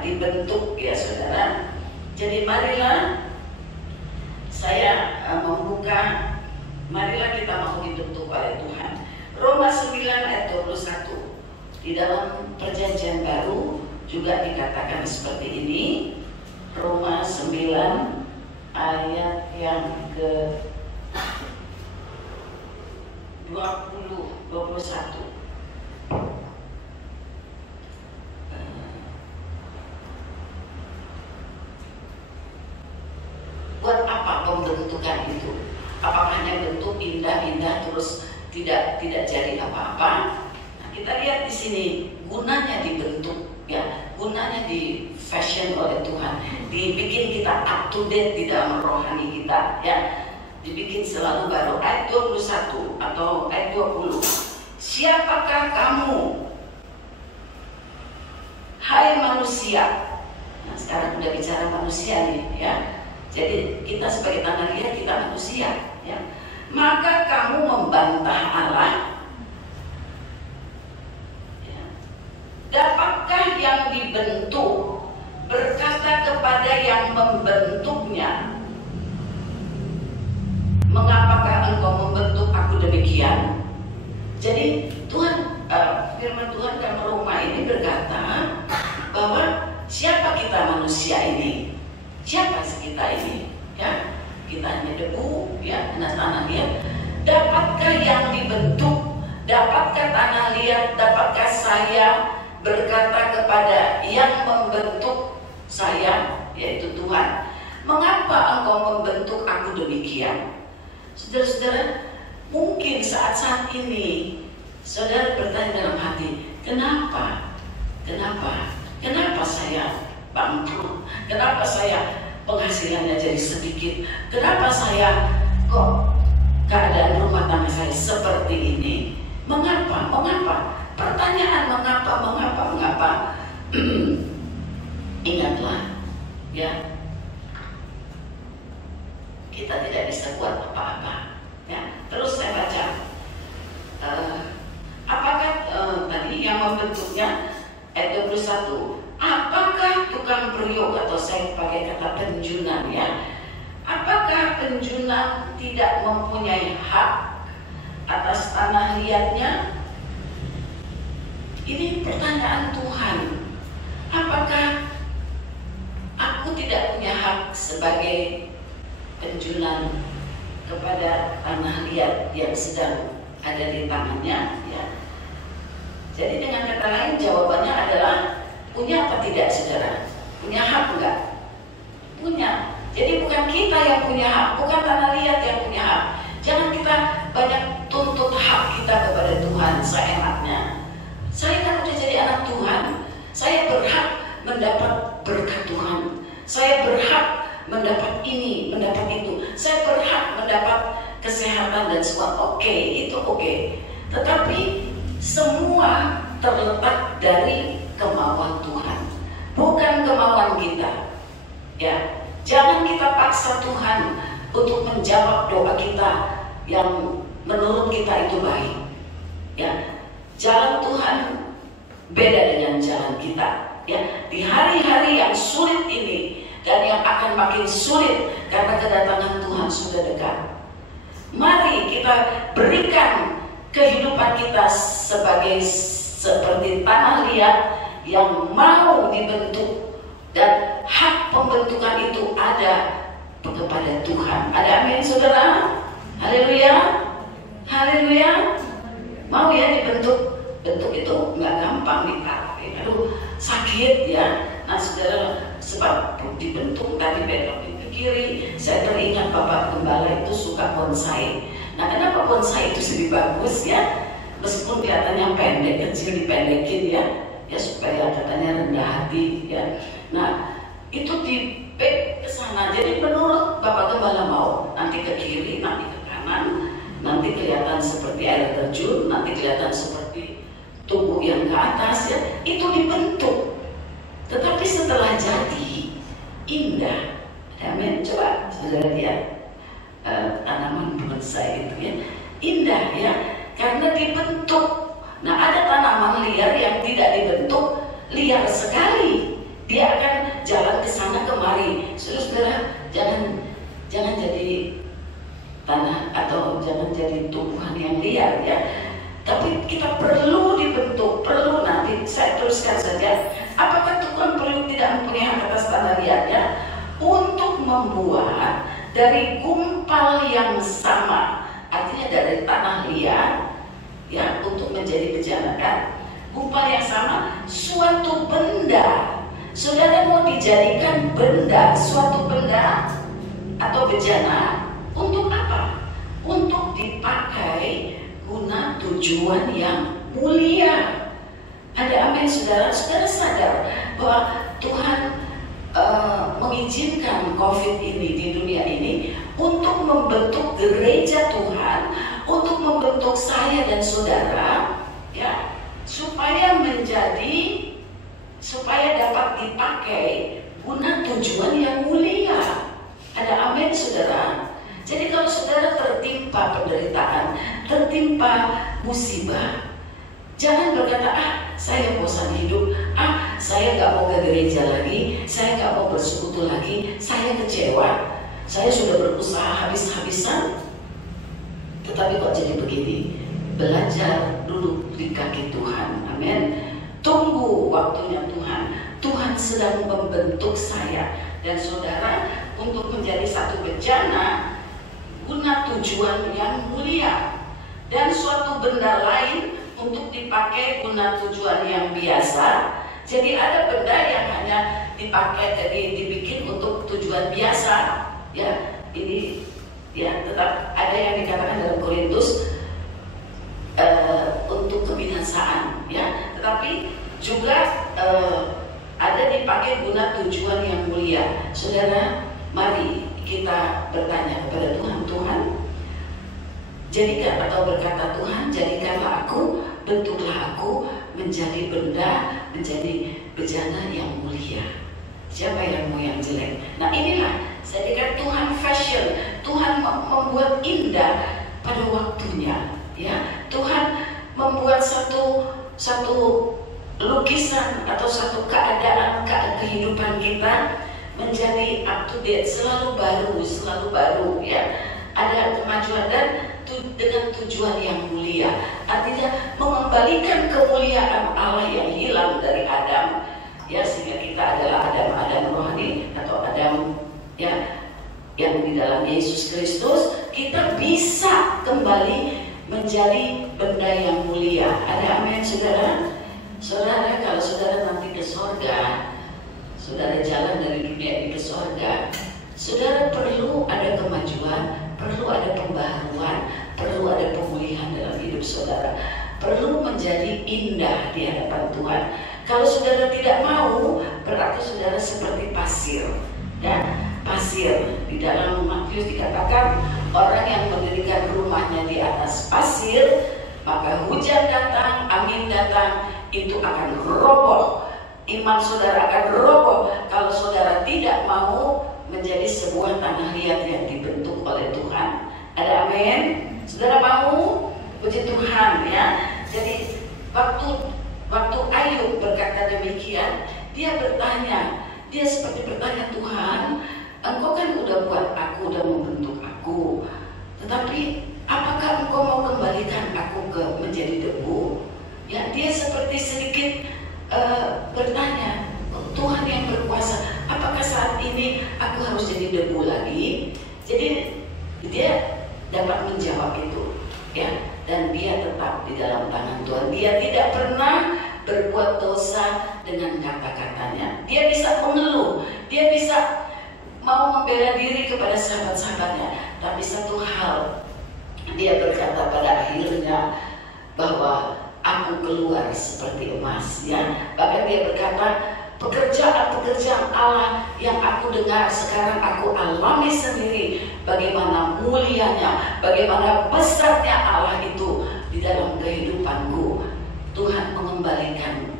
dibentuk, ya saudara. Jadi marilah saya membuka, marilah kita mau dibentuk oleh Tuhan. Roma 9 ayat 21. Di dalam perjanjian baru juga dikatakan seperti ini. Roma 9 ayat yang ke 21. Buat apa pembentukan itu? Apakah hanya bentuk indah-indah terus tidak jadi apa-apa? Nah, kita lihat di sini gunanya dibentuk, ya, gunanya di fashion oleh Tuhan, dibikin kita up to date di dalam rohani kita, ya, dibikin selalu baru. Ayat 21 atau ayat 20. Siapakah kamu, hai manusia? Nah, sekarang udah bicara manusia nih, ya. Jadi kita sebagai tanah liat, kita manusia, ya. Maka kamu membantah Allah, ya. Dapatkah yang dibentuk berkata kepada yang membentuknya, mengapakah engkau membentuk aku demikian? Jadi Tuhan, firman Tuhan dalam Roma ini berkata bahwa siapa kita manusia ini? Siapa kita ini? Ya, kita hanya debu, ya, tanah liat. Dapatkah yang dibentuk? Dapatkah tanah liat? Dapatkah saya berkata kepada yang membentuk saya, yaitu Tuhan, mengapa engkau membentuk aku demikian? Saudara-saudara, mungkin saat ini saudara bertanya dalam hati, kenapa saya bangkrut? Kenapa saya penghasilannya jadi sedikit? Kenapa saya kok keadaan rumah tangga saya seperti ini? Mengapa? Pertanyaan mengapa? Ingatlah, ya, tukang periuk atau saya pakai kata penjunan ya. Apakah penjunan tidak mempunyai hak atas tanah liatnya? Ini pertanyaan Tuhan. Apakah aku tidak punya hak sebagai penjunan kepada tanah liat yang sedang ada di tangannya ya? Jadi dengan kata lain jawabannya adalah punya apa tidak saudara? Punya hak enggak? Punya. Jadi bukan kita yang punya hak, bukan tanah liat yang punya hak. Jangan kita banyak tuntut hak kita kepada Tuhan seenaknya. Saya kan udah jadi anak Tuhan, saya berhak mendapat berkat Tuhan. Saya berhak mendapat ini, mendapat itu. Saya berhak mendapat kesehatan dan semua. Oke, itu oke. Tetapi semua terletak dari kemauan Tuhan, bukan kemauan kita. Ya, jangan kita paksa Tuhan untuk menjawab doa kita yang menurut kita itu baik. Ya, jalan Tuhan beda dengan jalan kita. Ya, di hari-hari yang sulit ini dan yang akan makin sulit karena kedatangan Tuhan sudah dekat. Mari kita berikan kehidupan kita seperti tanah liat yang mau dibentuk, dan hak pembentukan itu ada kepada Tuhan. Ada amin saudara? Haleluya, haleluya. Mau ya dibentuk? Bentuk itu nggak gampang ditarik. Aduh sakit ya. Nah saudara, sebab dibentuk tadi belok ke kiri. Saya teringat Bapak Gembala itu suka bonsai. Nah kenapa bonsai itu lebih bagus ya? Meskipun kelihatannya pendek, kecil dipendekin ya, ya supaya katanya rendah hati ya. Nah itu di ke sana. Jadi menurut Bapak Gembala mau nanti ke kiri, nanti ke kanan, nanti kelihatan seperti air terjun, nanti kelihatan seperti tubuh yang ke atas ya. Itu dibentuk. Tetapi setelah jadi indah. Amin. Coba saudara lihat tanaman bonsai itu ya, indah ya, karena dibentuk. Nah ada tanaman liar yang tidak dibentuk, liar sekali, dia akan jalan ke sana kemari. Saudara, jangan jadi tanah atau jangan jadi tumbuhan yang liar ya. Tapi kita perlu dibentuk, perlu. Nanti saya teruskan saja. Apakah Tuhan perlu tidak mempunyai hak atas tanah liatnya? Untuk membuat dari gumpal yang sama, artinya dari tanah liat ya, untuk menjadi bejana kan, gumpal yang sama, suatu benda. Saudara mau dijadikan benda, suatu benda atau bejana untuk apa? Untuk dipakai guna tujuan yang mulia. Ada amin saudara? Saudara sadar bahwa Tuhan mengizinkan COVID ini di dunia ini untuk membentuk gereja Tuhan, untuk membentuk saya dan saudara ya, supaya dapat dipakai guna tujuan yang mulia. Ada amin saudara? Jadi kalau saudara tertimpa penderitaan, tertimpa musibah, jangan berkata, saya bosan hidup, saya gak mau ke gereja lagi, saya gak mau bersekutu lagi, saya kecewa, saya sudah berusaha habis-habisan, tetapi kok jadi begini. Belajar duduk di kaki Tuhan, amin. Tunggu waktunya Tuhan. Tuhan sedang membentuk saya dan saudara untuk menjadi satu bejana guna tujuan yang mulia, dan suatu benda lain untuk dipakai guna tujuan yang biasa. Jadi ada benda yang hanya dipakai, dibikin untuk tujuan biasa ya. Ini ya, tetap ada yang dikatakan dalam Korintus untuk kebinasaan ya, tetapi juga ada dipakai guna tujuan yang mulia. Saudara, mari kita bertanya kepada Tuhan, Tuhan jadikan, atau berkata Tuhan jadikanlah aku, bentuklah aku menjadi benda, menjadi bejana yang mulia. Siapa yang mau yang jelek? Nah inilah saya dikatakan Tuhan fashion, Tuhan membuat indah pada waktunya ya. Tuhan membuat satu lukisan atau satu keadaan, kehidupan kehidupan kita menjadi up to date, selalu baru ya. Ada kemajuan dan dengan tujuan yang mulia. Artinya mengembalikan kemuliaan Allah yang hilang dari Adam. Ya, sehingga kita adalah Adam rohani atau Adam ya yang di dalam Yesus Kristus, kita bisa kembali menjadi benda yang mulia. Ada amin, saudara? Saudara, kalau saudara nanti ke sorga, saudara jalan dari dunia ini ke sorga, saudara perlu ada kemajuan, perlu ada pembaharuan, perlu ada pemulihan dalam hidup saudara, perlu menjadi indah di hadapan Tuhan. Kalau saudara tidak mau, berarti saudara seperti pasir, ya, pasir. Di dalam Matius dikatakan orang yang mendirikan rumahnya di atas pasir, maka hujan datang, angin datang, itu akan roboh. Iman saudara akan roboh kalau saudara tidak mau menjadi sebuah tanah liat yang dibentuk oleh Tuhan. Ada amin? Saudara mau? Puji Tuhan ya. Jadi waktu Ayub berkata demikian, dia bertanya, dia seperti bertanya, Tuhan, Engkau kan udah buat aku, udah membentuk aku, tetapi apakah Engkau mau kembalikan aku menjadi debu? Ya, dia seperti sedikit bertanya, Tuhan yang berkuasa, apakah saat ini aku harus jadi debu lagi? Jadi dia dapat menjawab itu, ya, dan dia tetap di dalam tangan Tuhan. Dia tidak pernah berbuat dosa dengan kata-katanya. Dia bisa mengeluh, dia bisa mau membela diri kepada sahabat-sahabatnya, tapi satu hal dia berkata pada akhirnya bahwa aku keluar seperti emas, ya. Bahkan dia berkata, pekerjaan-pekerjaan Allah yang aku dengar sekarang aku alami sendiri, bagaimana mulianya, bagaimana besarnya Allah itu di dalam kehidupanku. Tuhan mengembalikan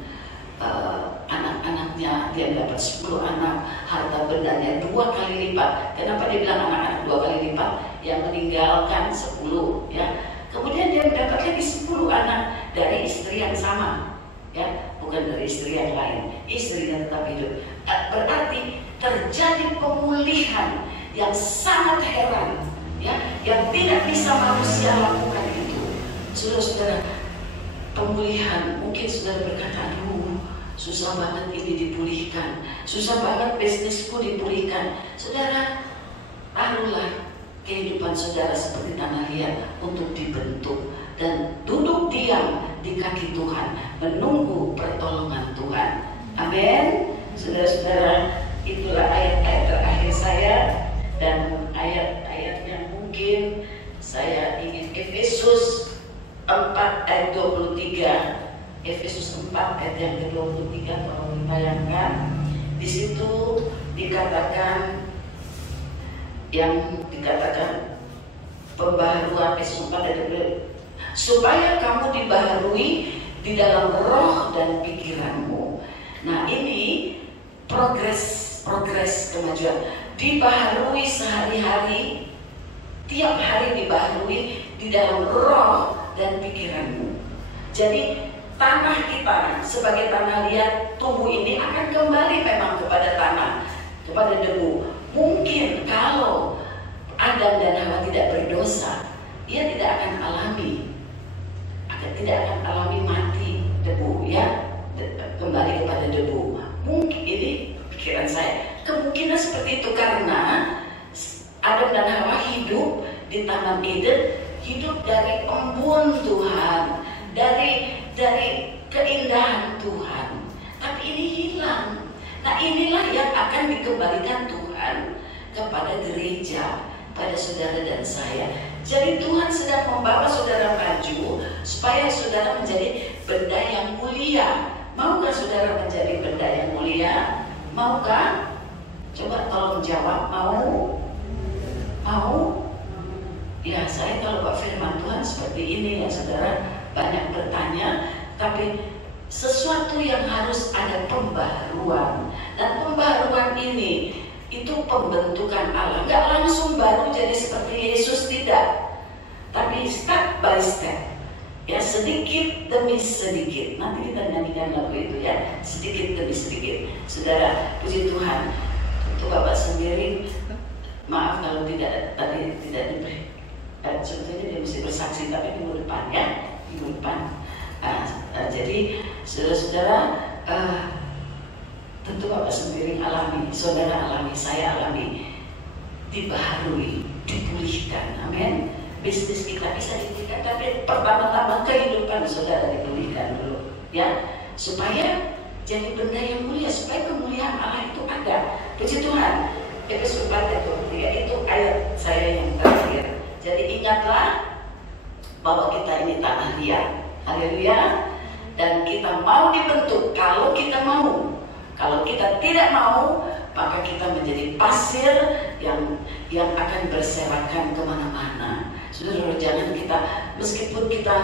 anak-anaknya, dia dapat 10 anak, harta bendanya 2 kali lipat. Kenapa dia bilang anak-anak 2 kali lipat? Yang meninggalkan 10, ya. Kemudian dia mendapat lagi 10 anak dari istri yang sama, ya, bukan dari istri yang lain. Istrinya tetap hidup. Berarti terjadi pemulihan yang sangat heran, ya, yang tidak bisa manusia lakukan itu. Saudara-saudara, pemulihan, mungkin saudara berkata, aduh, susah banget ini dipulihkan, susah banget bisnisku dipulihkan. Saudara, taruhlah kehidupan saudara seperti tanah liat untuk dibentuk dan duduk diam di kaki Tuhan, menunggu pertolongan Tuhan. Amin. Saudara-saudara, itulah ayat-ayat terakhir saya, dan ayat-ayat yang mungkin saya ingin Efesus 4 ayat 23. Efesus 4 ayat yang ke-23, kalau dibayangkan, di situ dikatakan pembaharuan Efesus 4 ayat 23, supaya kamu dibaharui di dalam roh dan pikiranmu. Nah, ini progres kemajuan, dibaharui sehari-hari, tiap hari dibaharui di dalam roh dan pikiranmu. Jadi tanah kita sebagai tanah liat, tubuh ini akan kembali memang kepada tanah, kepada debu. Mungkin kalau Adam dan Hawa tidak berdosa, ia tidak akan alami mati debu, ya, kembali kepada debu. Mungkin ini pikiran saya, kemungkinan seperti itu karena Adam dan Hawa hidup di Taman Eden, hidup dari embun Tuhan, dari keindahan Tuhan, tapi ini hilang. Nah, inilah yang akan dikembalikan Tuhan kepada gereja, pada saudara dan saya. Jadi Tuhan sedang membawa saudara maju supaya saudara menjadi benda yang mulia. Maukah saudara menjadi benda yang mulia? Maukah? Coba tolong jawab, mau? Mau? Ya, saya kalau Pak firman Tuhan seperti ini ya saudara, banyak bertanya, tapi sesuatu yang harus ada pembaharuan. Dan pembaharuan ini itu pembentukan Allah, nggak langsung baru jadi seperti Yesus, tidak, tapi step by step. Ya, sedikit demi sedikit. Nanti kita nyanyikan lagu itu ya, sedikit demi sedikit. Saudara, puji Tuhan. Untuk Bapak sendiri, maaf kalau tadi tidak diberi. Contohnya dia mesti bersaksi, tapi minggu depan ya, minggu depan. Jadi saudara-saudara, tentu Bapak sendiri alami, saudara alami, saya alami, dibaharui, dipulihkan. Amin. Bisnis kita bisa dipulihkan, tapi pertama-tama kehidupan saudara dipulihkan dulu, ya, supaya jadi benda yang mulia, supaya kemuliaan Allah itu ada. Puji Tuhan. Efesus 4 ayat 23 itu ayat saya yang terakhir. Jadi ingatlah bahwa kita ini tanah liat. Haleluya. Dan kita mau dibentuk kalau kita mau. Kalau kita tidak mau, maka kita menjadi pasir yang akan berserakan kemana-mana. Saudara, jangan kita, meskipun kita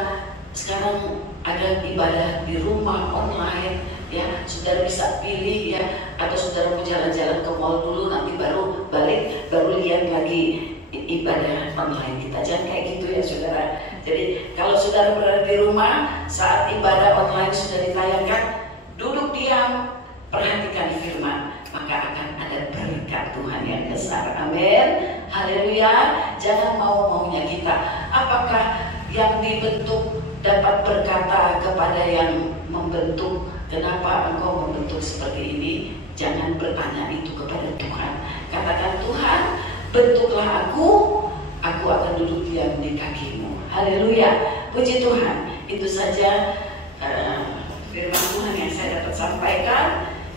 sekarang ada ibadah di rumah online, ya, saudara bisa pilih ya, atau saudara mau jalan-jalan ke mall dulu, nanti baru balik, baru lihat lagi ibadah online kita. Jangan kayak gitu ya saudara. Jadi kalau saudara berada di rumah saat ibadah online sudah ditayangkan, duduk diam, perhatikan firman, maka akan ada berkat Tuhan yang besar. Amin. Haleluya. Jangan mau-maunya kita. Apakah yang dibentuk dapat berkata kepada yang membentuk, kenapa engkau membentuk seperti ini? Jangan bertanya itu kepada Tuhan. Katakan, Tuhan, bentuklah aku akan duduk diam di kakimu. Haleluya. Puji Tuhan. Itu saja firman Tuhan yang saya dapat sampaikan.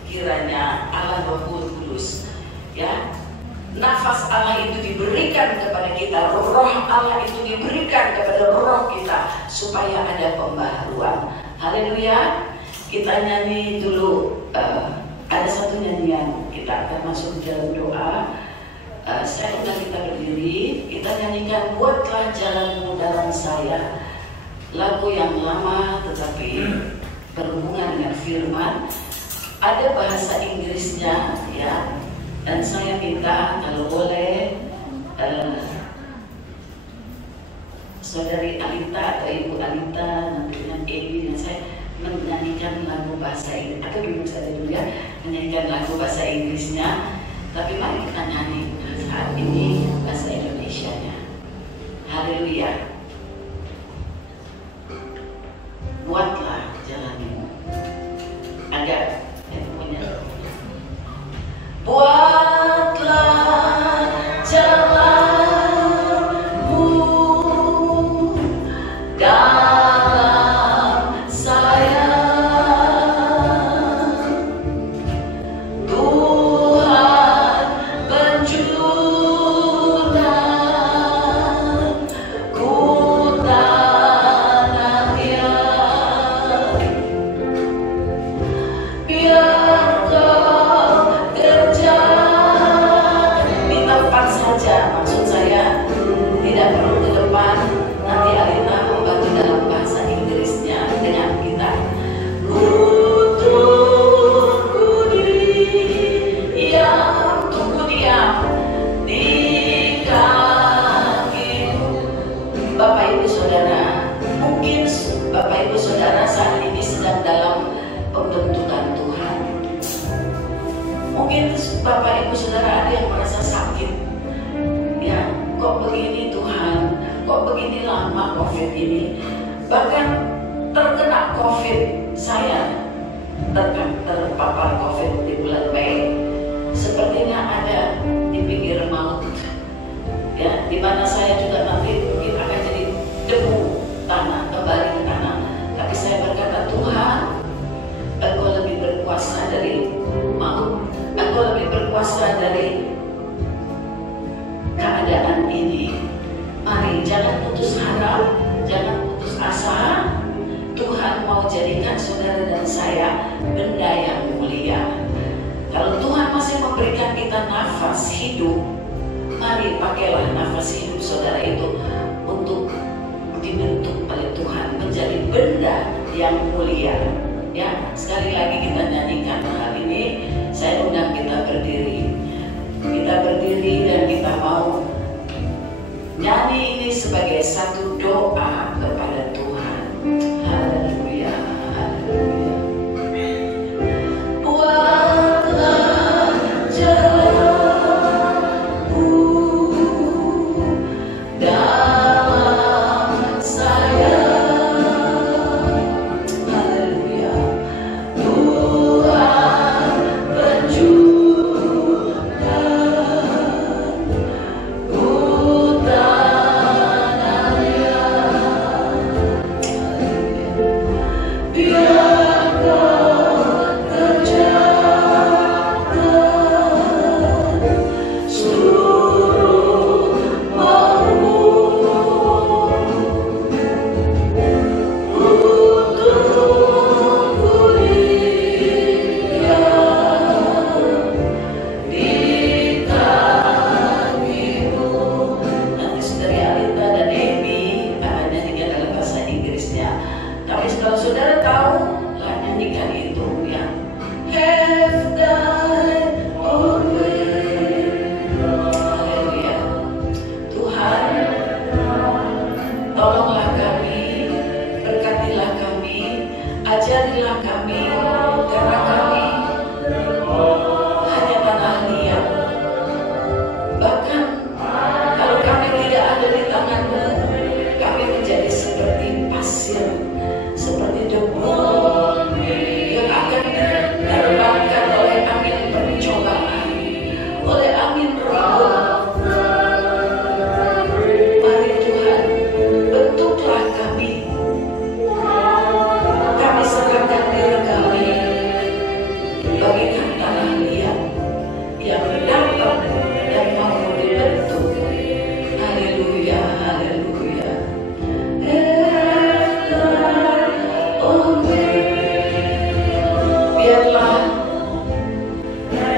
Kiranya Allah Roh Kudus, ya, nafas Allah itu diberikan kepada kita, roh Allah itu diberikan kepada roh kita, supaya ada pembaharuan. Haleluya. Kita nyanyi dulu, ada satu nyanyian, kita akan masuk ke dalam doa. Saya undang kita berdiri, kita nyanyikan Buatlah Jalanmu Dalam Saya, lagu yang lama tetapi berhubungan dengan firman. Ada bahasa Inggrisnya ya, dan saya minta kalau boleh saudari Alita atau Ibu Alita nanti dengan Edi dan saya menyanyikan lagu bahasa Inggris, atau dulu saya dulu ya, menyanyikan lagu bahasa Inggrisnya, tapi mari kita nyanyi saat ini bahasa Indonesianya. Haleluya. Buatlah jalanmu. Ada yang punya. Buatlah jalanmu dalam saya, Tuhan bencuran ku tanahnya, biar kau terjadi di tempat saja. Maksud saya tidak perlu ke depan. Nanti Alina membantu dalam bahasa Inggrisnya dengan kita. Tunggu diam di kakimu. Bapak Ibu Saudara, mungkin Bapak Ibu Saudara saat ini sedang dalam pembentukan Tuhan. Mungkin Bapak Ibu Saudara ada yang merasa sakit. Ya, kok begini Tuhan? Kok begini lama COVID ini? Bahkan terkena COVID, saya terpapar COVID di bulan Mei. Sepertinya ada di pinggir maut. Ya, di mana saya juga nanti mungkin akan jadi debu tanah, kembali ke tanah. Tapi saya berkata, Tuhan, Engkau lebih berkuasa dari maut. Engkau lebih berkuasa dari keadaan ini. Mari jangan putus harap, jangan putus asa. Tuhan mau jadikan saudara dan saya benda yang mulia. Kalau Tuhan masih memberikan kita nafas hidup, mari pakailah nafas hidup saudara itu untuk dibentuk oleh Tuhan menjadi benda yang mulia. Ya, sekali lagi kita nyanyikan hal ini. Saya undang kita berdiri. Kita berdiri dan kita mau nyanyi ini sebagai satu doa kepada Tuhan.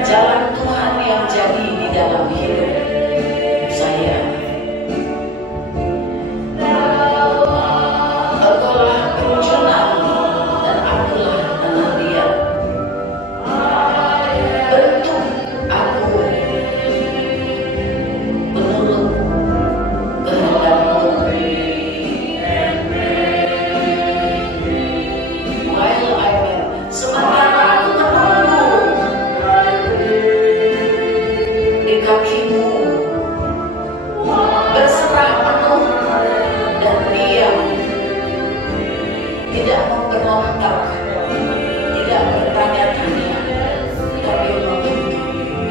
jalan Tuhan yang jadi di dalam hidup saya. Engkaulah penjunan dan akulah tanah liat. Bentuk aku menurut kehendak-Mu. While I wait, sementara aku menunggu di kaki-Mu, berserah penuh dan diam, tidak memberontak, tidak bertanya-tanya, tapi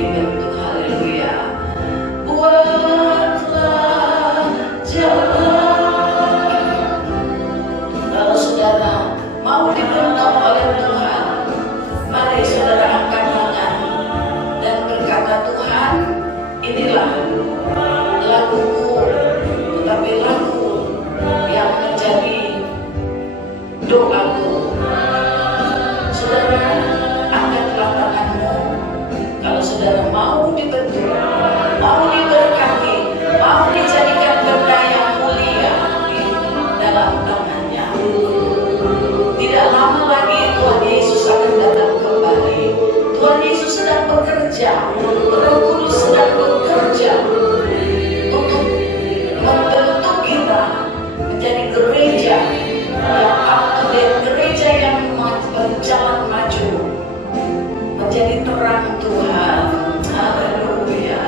dibentuk. Haleluya. Buatlah jalan. Kalau saudara mau dibentuk oleh Tuhan, mari saudara angkat tangan dan berkata, Tuhan, inilah laguku, tetapi lagu yang menjadi doaku. Saudara, angkatlah tanganmu kalau saudara mau dibentuk, mau diberkati, mau dijadikan benda yang mulia di dalam tangannya. Tidak lama lagi Tuhan Yesus akan datang kembali. Tuhan Yesus sedang bekerja, Roh Kudus sedang bekerja untuk membentuk kita menjadi gereja yang up to date, gereja yang berjalan maju, menjadi terang Tuhan. Haleluya.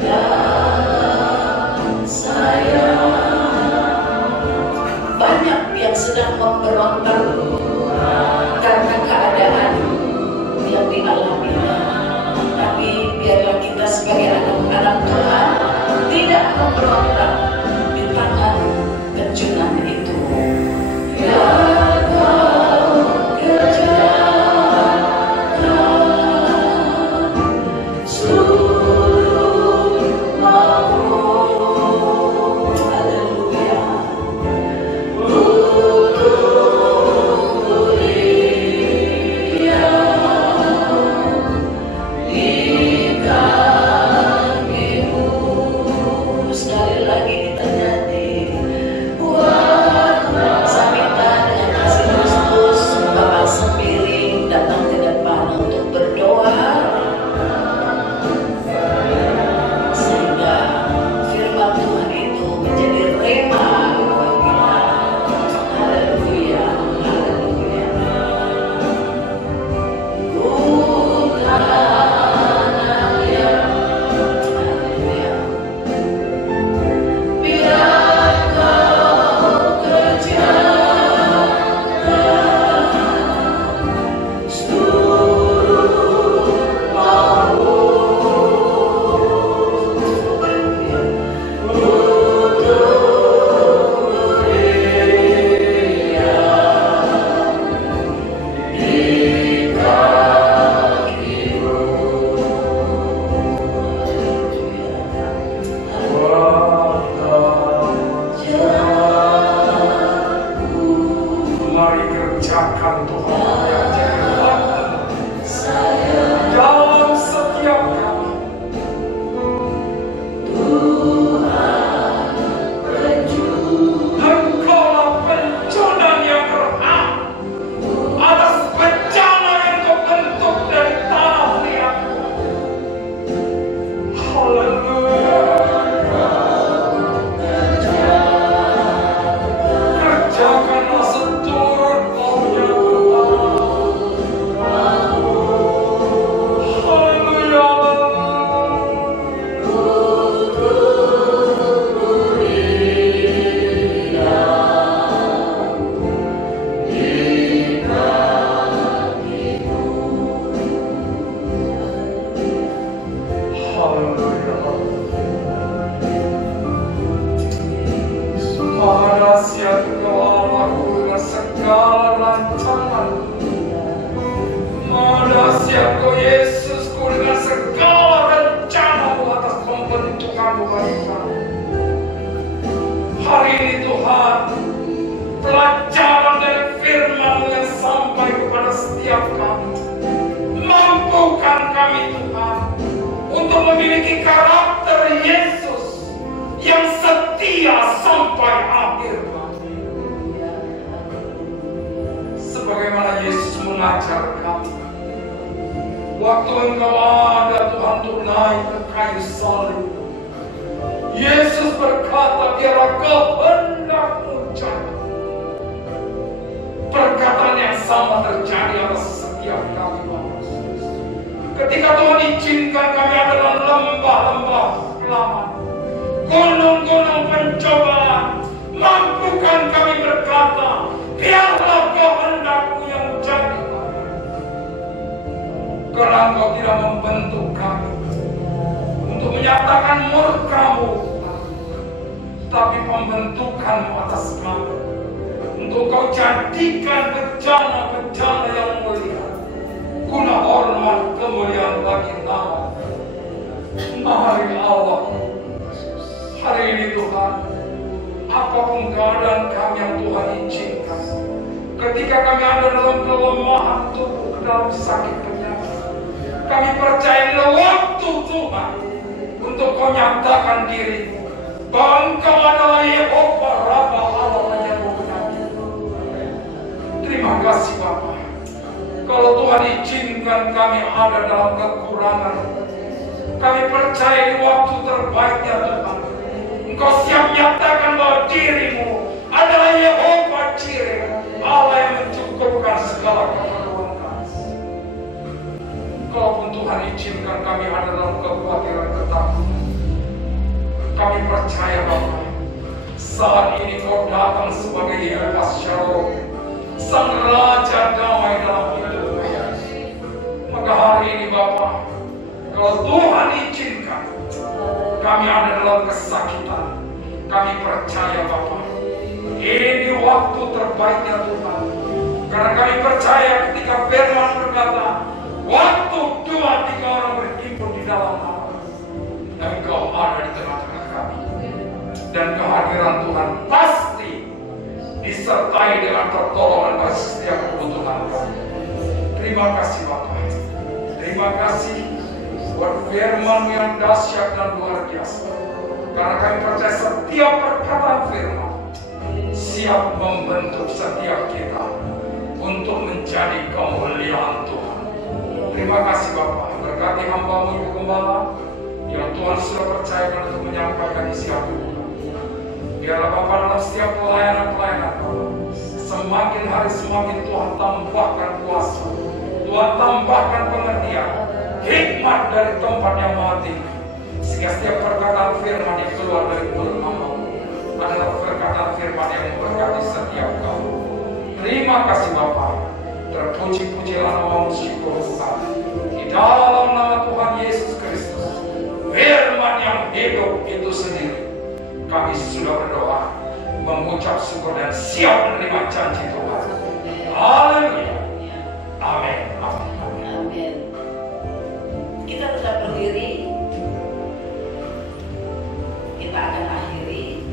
Dan saya banyak yang sedang memberontak karena keadaan yang dialaminya. Tapi biarlah kita sebagai anak-anak Tuhan tidak memberontak di tangan kejunan itu. Dan kau kerjakan seluruh mau. Haleluya. Sekali lagi kita nyanyi, buatlah Samita dengan kasih Kristus, Bapak sembiring datang ke depan untuk berdoa, sehingga firman Tuhan itu menjadi rema bagi kita. Haleluya, haleluya. Bukan haleluya. Biar kau kerjakan seluruh mau. Untuk berikan di kaki-Mu. Mari kerjakan Tuhan yang jadi hak dalam setiap kami. Engkaulah penjunan yang berhak atas bencana yang Kau bentuk dari tanah liat. Haleluya. Kerjakanlah seturut maunya Tuhan. Haleluya. Maha dahsyat Engkau Allahku dengan segala rancangan. Maha dahsyat Engkau Yesusku dengan segala rencana-Mu atas pembentukan-Mu bagi kami. Hari ini Tuhan, pelajaran dari firman-Mu yang sampai setiap kami. Mampukan kami Tuhan untuk memiliki karakter Yesus yang setia sampai akhir. Sebagaimana Yesus mengajar kami, waktu Engkau ada Tuhan untuk naik ke kayu salib, Yesus berkata, biarlah kehendak-Mu jadi. Perkataan yang sama terjadi atas setiap kami, Bapak. Ketika Tuhan izinkan kami ada dalam lembah-lembah kelaman, gunung-gunung pencobaan, mampukan kami berkata, biarlah kehendak-Mu yang jadi. Karena Engkau tidak membentuk kami untuk menyatakan murka-Mu, tapi pembentukan-Mu atas kami untuk Kau jadikan bejana-bejana yang mulia guna hormat kemuliaan bagi nama. Mari Allah, hari ini Tuhan, apapun keadaan kami yang Tuhan izinkan, ketika kami ada dalam kelemahan tubuh, dalam sakit penyakit, kami percaya waktu Tuhan untuk Kau nyatakan diri-Mu bahwa Engkau adalah Yehova Rabbah, Allah yang membenarkan. Terima kasih Bapa. Kalau Tuhan izinkan kami ada dalam kekurangan, kami percaya di waktu terbaiknya Tuhan, Engkau siap nyatakan bahwa diri-Mu adalah Yehova Jireh, Allah yang mencukupkan segala keperluan kami. Kalaupun Tuhan izinkan kami ada dalam kekhawatiran ketakutan, kami percaya Bapa, saat ini Kau datang sebagai Yehova Shalom, Sang Raja damai dalam hidup kami. Maka hari ini Bapa, kalau Tuhan izinkan kami ada dalam kesakitan, kami percaya Bapa, ini waktu terbaiknya Tuhan. Karena kami percaya ketika firman berkata, waktu 2-3 orang berhimpun di dalam nama, Engkau ada di tengah-tengah kami. Dan kehadiran Tuhan pasti disertai dengan pertolongan bagi setiap kebutuhan kami. Terima kasih Bapa. Terima kasih buat firman yang dahsyat dan luar biasa. Karena kami percaya setiap perkataan firman siap membentuk setiap kita untuk menjadi kemuliaan Tuhan. Terima kasih Bapa. Berkati hamba-Mu Ibu Gembala yang Tuhan sudah percayakan untuk menyampaikan isi hati. Biarlah Bapa dalam setiap pelayanan-pelayanan semakin hari semakin Tuhan tambahkan kuasa, Tuhan tambahkan pengertian, hikmat dari tempat yang maha tinggi, sehingga setiap perkataan firman yang keluar dari mulut hamba-Mu adalah perkataan firman yang memberkati setiap kamu. Terima kasih Bapa. Terpuji-pujilah nama-Mu, syukur Tuhan. Di dalam nama Tuhan Yesus Kristus, firman yang hidup itu sendiri, kami sudah berdoa, mengucap syukur dan siap menerima janji Tuhan. Haleluya. Amin. Amin. Kita tetap berdiri. Kita akan akhiri.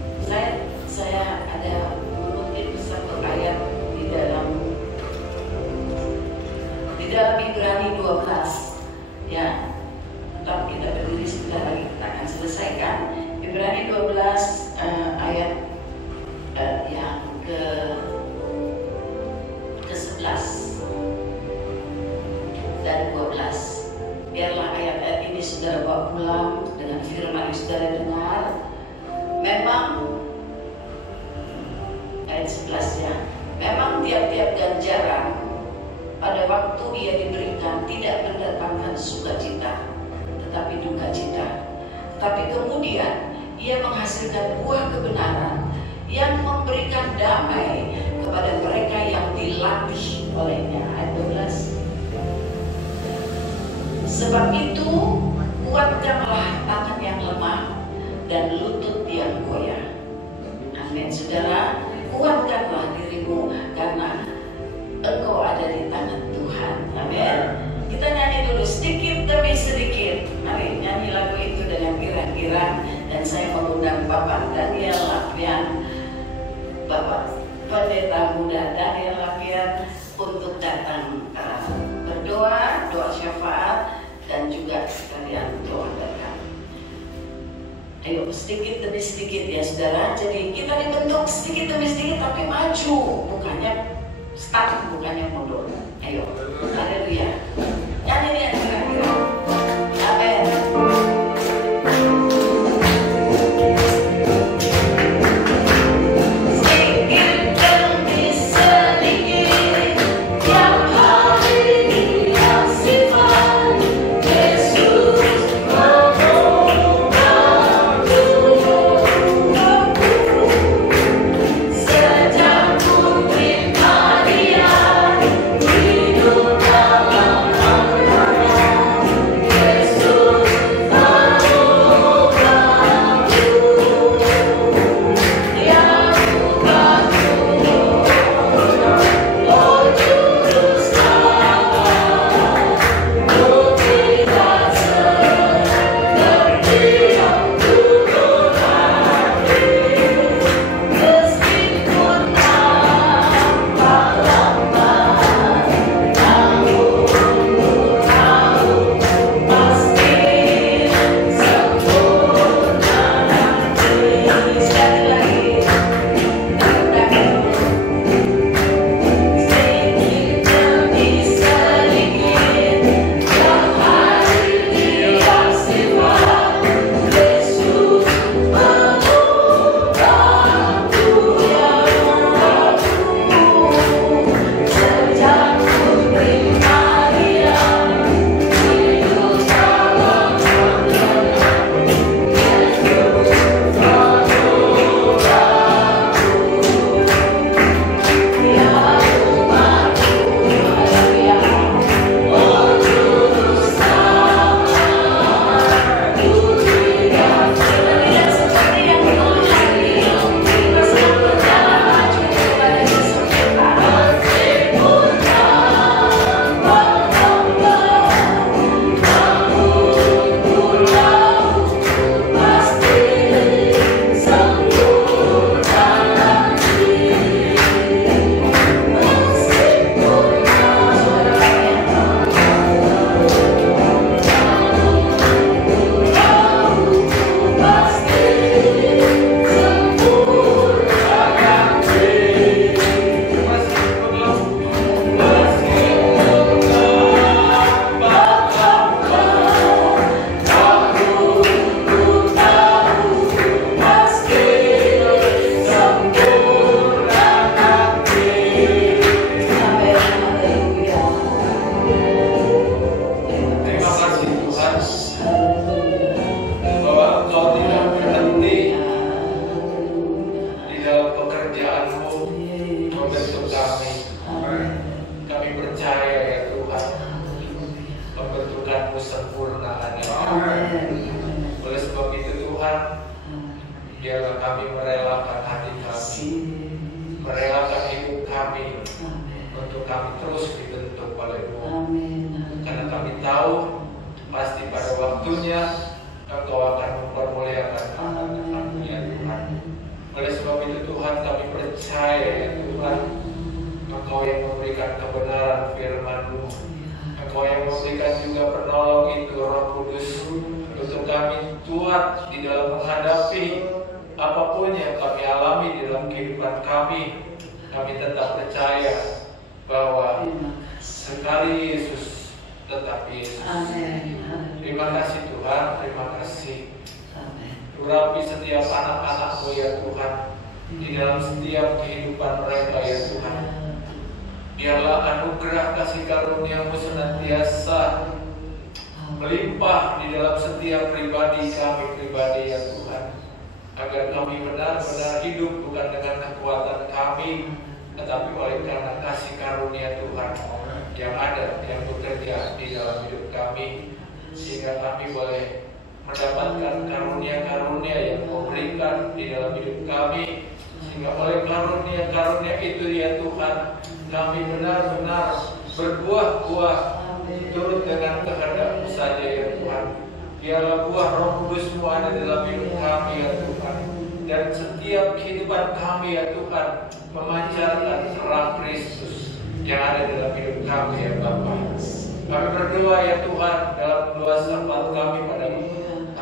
Saya ada mungkin satu ayat di dalam Ibrani 12. Ya, tetap kita berdiri sebentar lagi kita akan selesaikan. Ibrani 12 ayat yang ke-11 dan 12. Biarlah ayat-ayat ini saudara bawa pulang dengan firman yang saudara dengar. Memang ayat 11 ya. Memang tiap-tiap ganjaran pada waktu ia diberikan tidak mendatangkan sukacita, tetapi duka cita. Tetapi kemudian ia menghasilkan buah kebenaran yang memberikan damai kepada mereka yang dilatih olehnya. Ayat 12. Sebab itu kuatkanlah tangan yang lemah dan lutut yang goyah. Amin. Saudara, kuatkanlah dirimu karena engkau ada di tangan Tuhan. Amin. Kita nyanyi dulu sedikit demi sedikit. Mari nyanyi lagu itu dengan irang-irang. Dan saya mengundang Bapak Daniel Lapian, Bapak Pendeta Muda Daniel Lapian untuk datang ke Ayo sedikit demi sedikit ya saudara. Jadi kita dibentuk sedikit demi sedikit tapi maju, bukannya stuck, bukannya mundur. Ayo, haleluya. Nyanyi nih yang terakhir. Amin.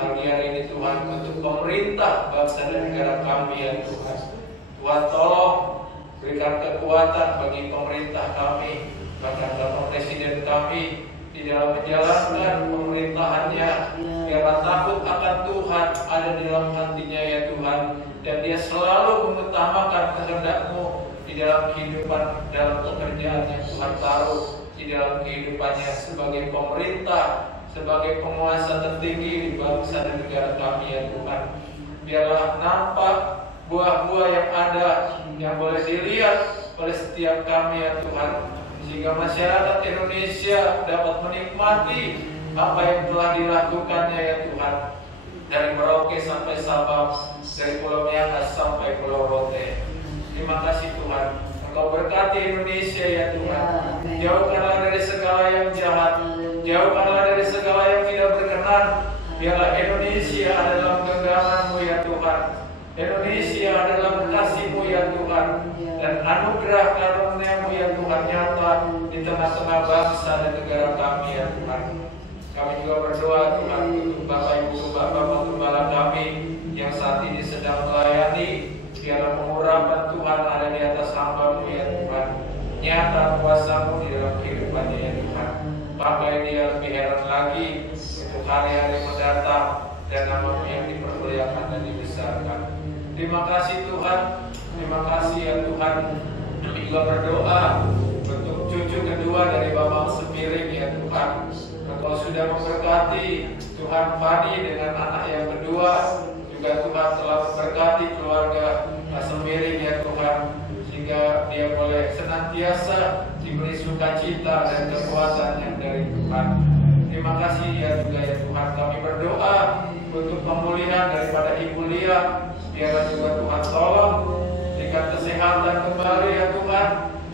pagi hari ini Tuhan untuk pemerintah bangsa dan negara kami ya Tuhan. Tuhan tolong berikan kekuatan bagi pemerintah kami, bahkan Bapak Presiden kami di dalam menjalankan pemerintahannya, biarlah takut akan Tuhan ada di dalam hatinya ya Tuhan, dan dia selalu mengutamakan kehendak-Mu di dalam kehidupan, dalam pekerjaan yang Tuhan taruh di dalam kehidupannya sebagai pemerintah, sebagai penguasa tertinggi di bangsa dan negara kami ya Tuhan. Biarlah nampak buah-buah yang ada yang boleh dilihat oleh setiap kami ya Tuhan, sehingga masyarakat Indonesia dapat menikmati apa yang telah dilakukannya ya Tuhan, dari Merauke sampai Sabang, dari Pulau Miangas sampai Pulau Rote. Terima kasih Tuhan, Engkau berkati Indonesia ya Tuhan. Jauhkanlah dari segala yang jahat, jauhkanlah dari segala yang tidak berkenan. Biarlah Indonesia ada dalam genggaman-Mu ya Tuhan. Indonesia adalah kasih-Mu ya Tuhan, dan anugerah karunia-Mu ya Tuhan nyata di tengah-tengah bangsa dan negara kami ya Tuhan. Kami juga berdoa Tuhan untuk Bapak Ibu Bapak Gembala kami yang saat ini sedang melayani. Biarlah pengurapan Tuhan ada di atas hamba-Mu ya Tuhan. Nyata kuasa-Mu di dalam kehidupannya ya Tuhan. Pakai dia lebih heran lagi untuk hari-hari mendatang, dan nama-Mu yang dipermuliakan dan dibesarkan. Terima kasih Tuhan, terima kasih ya Tuhan. Kami juga berdoa untuk cucu kedua dari Bapak Sembiring ya Tuhan. Engkau sudah memberkati Tuhan Fadi dengan anak yang kedua, juga Tuhan telah memberkati keluarga Sembiring ya Tuhan, sehingga dia boleh senantiasa diberi sukacita dan kekuatan yang dari Tuhan. Terima kasih ya juga ya Tuhan. Kami berdoa untuk pemulihan daripada Ibu Lia. Biarlah juga Tuhan tolong berikan kesehatan kembali ya Tuhan,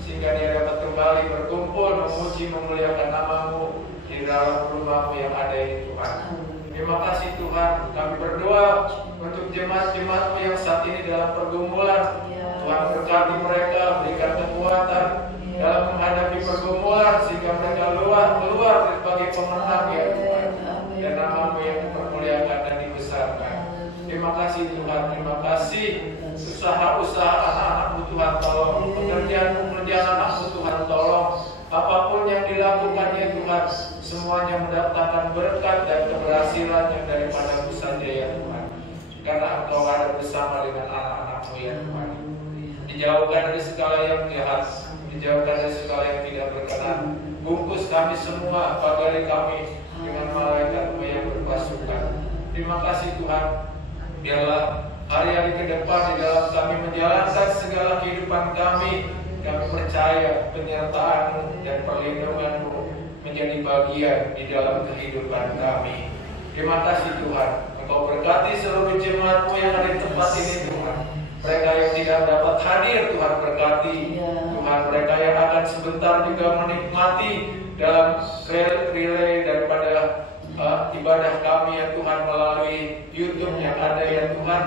sehingga dia dapat kembali berkumpul memuji memuliakan nama-Mu di dalam rumah-Mu yang ada ini Tuhan. Terima kasih Tuhan. Kami berdoa untuk jemaat-jemaat-Mu yang saat ini dalam pergumulan. Tuhan berkati mereka, berikan kekuatan dalam menghadapi pergumulan, sehingga mereka keluar sebagai pemenang ya Tuhan, dan nama-Mu yang dipermuliakan dan dibesarkan. Terima kasih Tuhan, terima kasih. Usaha-usaha anak-anak-Mu Tuhan tolong, pekerjaan-pekerjaan anak-Mu Tuhan tolong. Apapun yang dilakukan ya Tuhan, semuanya mendatangkan berkat dan keberhasilan yang daripada-Mu saja ya Tuhan. Karena Engkau ada bersama dengan anak-anak-Mu ya Tuhan. Dijauhkan dari segala yang jahat, dijauhkan dari segala yang tidak berkenan. Bungkus kami semua, pagari kami dengan malaikat-Mu yang berpasukan. Terima kasih Tuhan. Biarlah hari-hari ke depan di dalam kami menjalankan segala kehidupan kami percaya penyertaan-Mu dan perlindungan-Mu menjadi bagian di dalam kehidupan kami. Terima kasih Tuhan. Engkau berkati seluruh jemaat-Mu yang ada di tempat ini Tuhan. Mereka yang tidak dapat hadir Tuhan berkati. Tuhan, mereka yang akan sebentar juga menikmati dalam relay daripada ibadah kami ya Tuhan melalui YouTube yang ada ya Tuhan.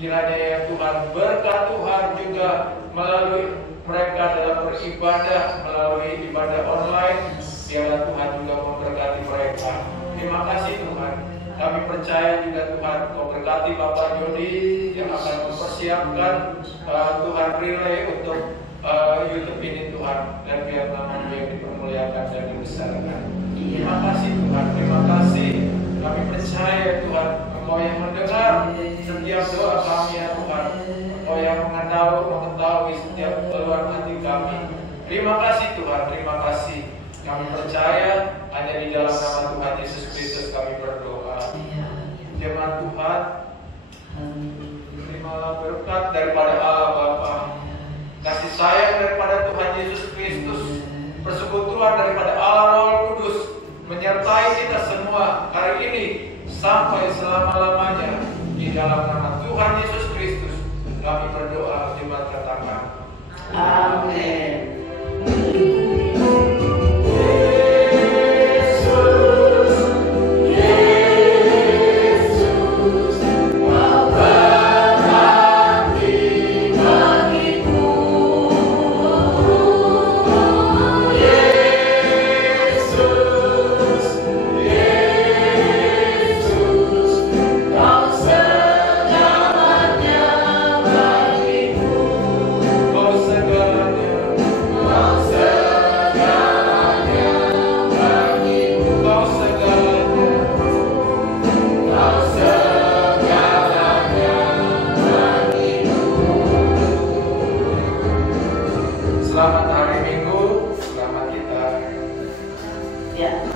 Kiranya ya Tuhan berkat Tuhan juga melalui mereka dalam beribadah, melalui ibadah online. Biarlah Tuhan juga memberkati mereka. Terima kasih Tuhan. Kami percaya juga Tuhan Kau berkati Bapak Jody yang akan mempersiapkan Tuhan relay untuk YouTube ini Tuhan, dan biar nama-Mu yang dipermuliakan dan dibesarkan. Terima kasih Tuhan, terima kasih. Kami percaya Tuhan Engkau yang mendengar setiap doa kami ya Tuhan. Engkau yang mengetahui setiap keluhan hati kami. Terima kasih Tuhan, terima kasih. Kami percaya hanya di dalam nama Tuhan Yesus Kristus kami berdoa. Jemaat Tuhan, terimalah berkat daripada Allah Bapa, kasih sayang daripada Tuhan Yesus Kristus, persekutuan daripada Allah Roh Kudus menyertai kita semua hari ini sampai selama-lamanya. Di dalam nama Tuhan Yesus Kristus kami berdoa. Jemaat katakan amin.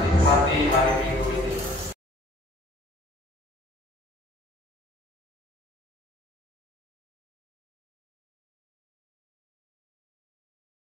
Nikmati hari Minggu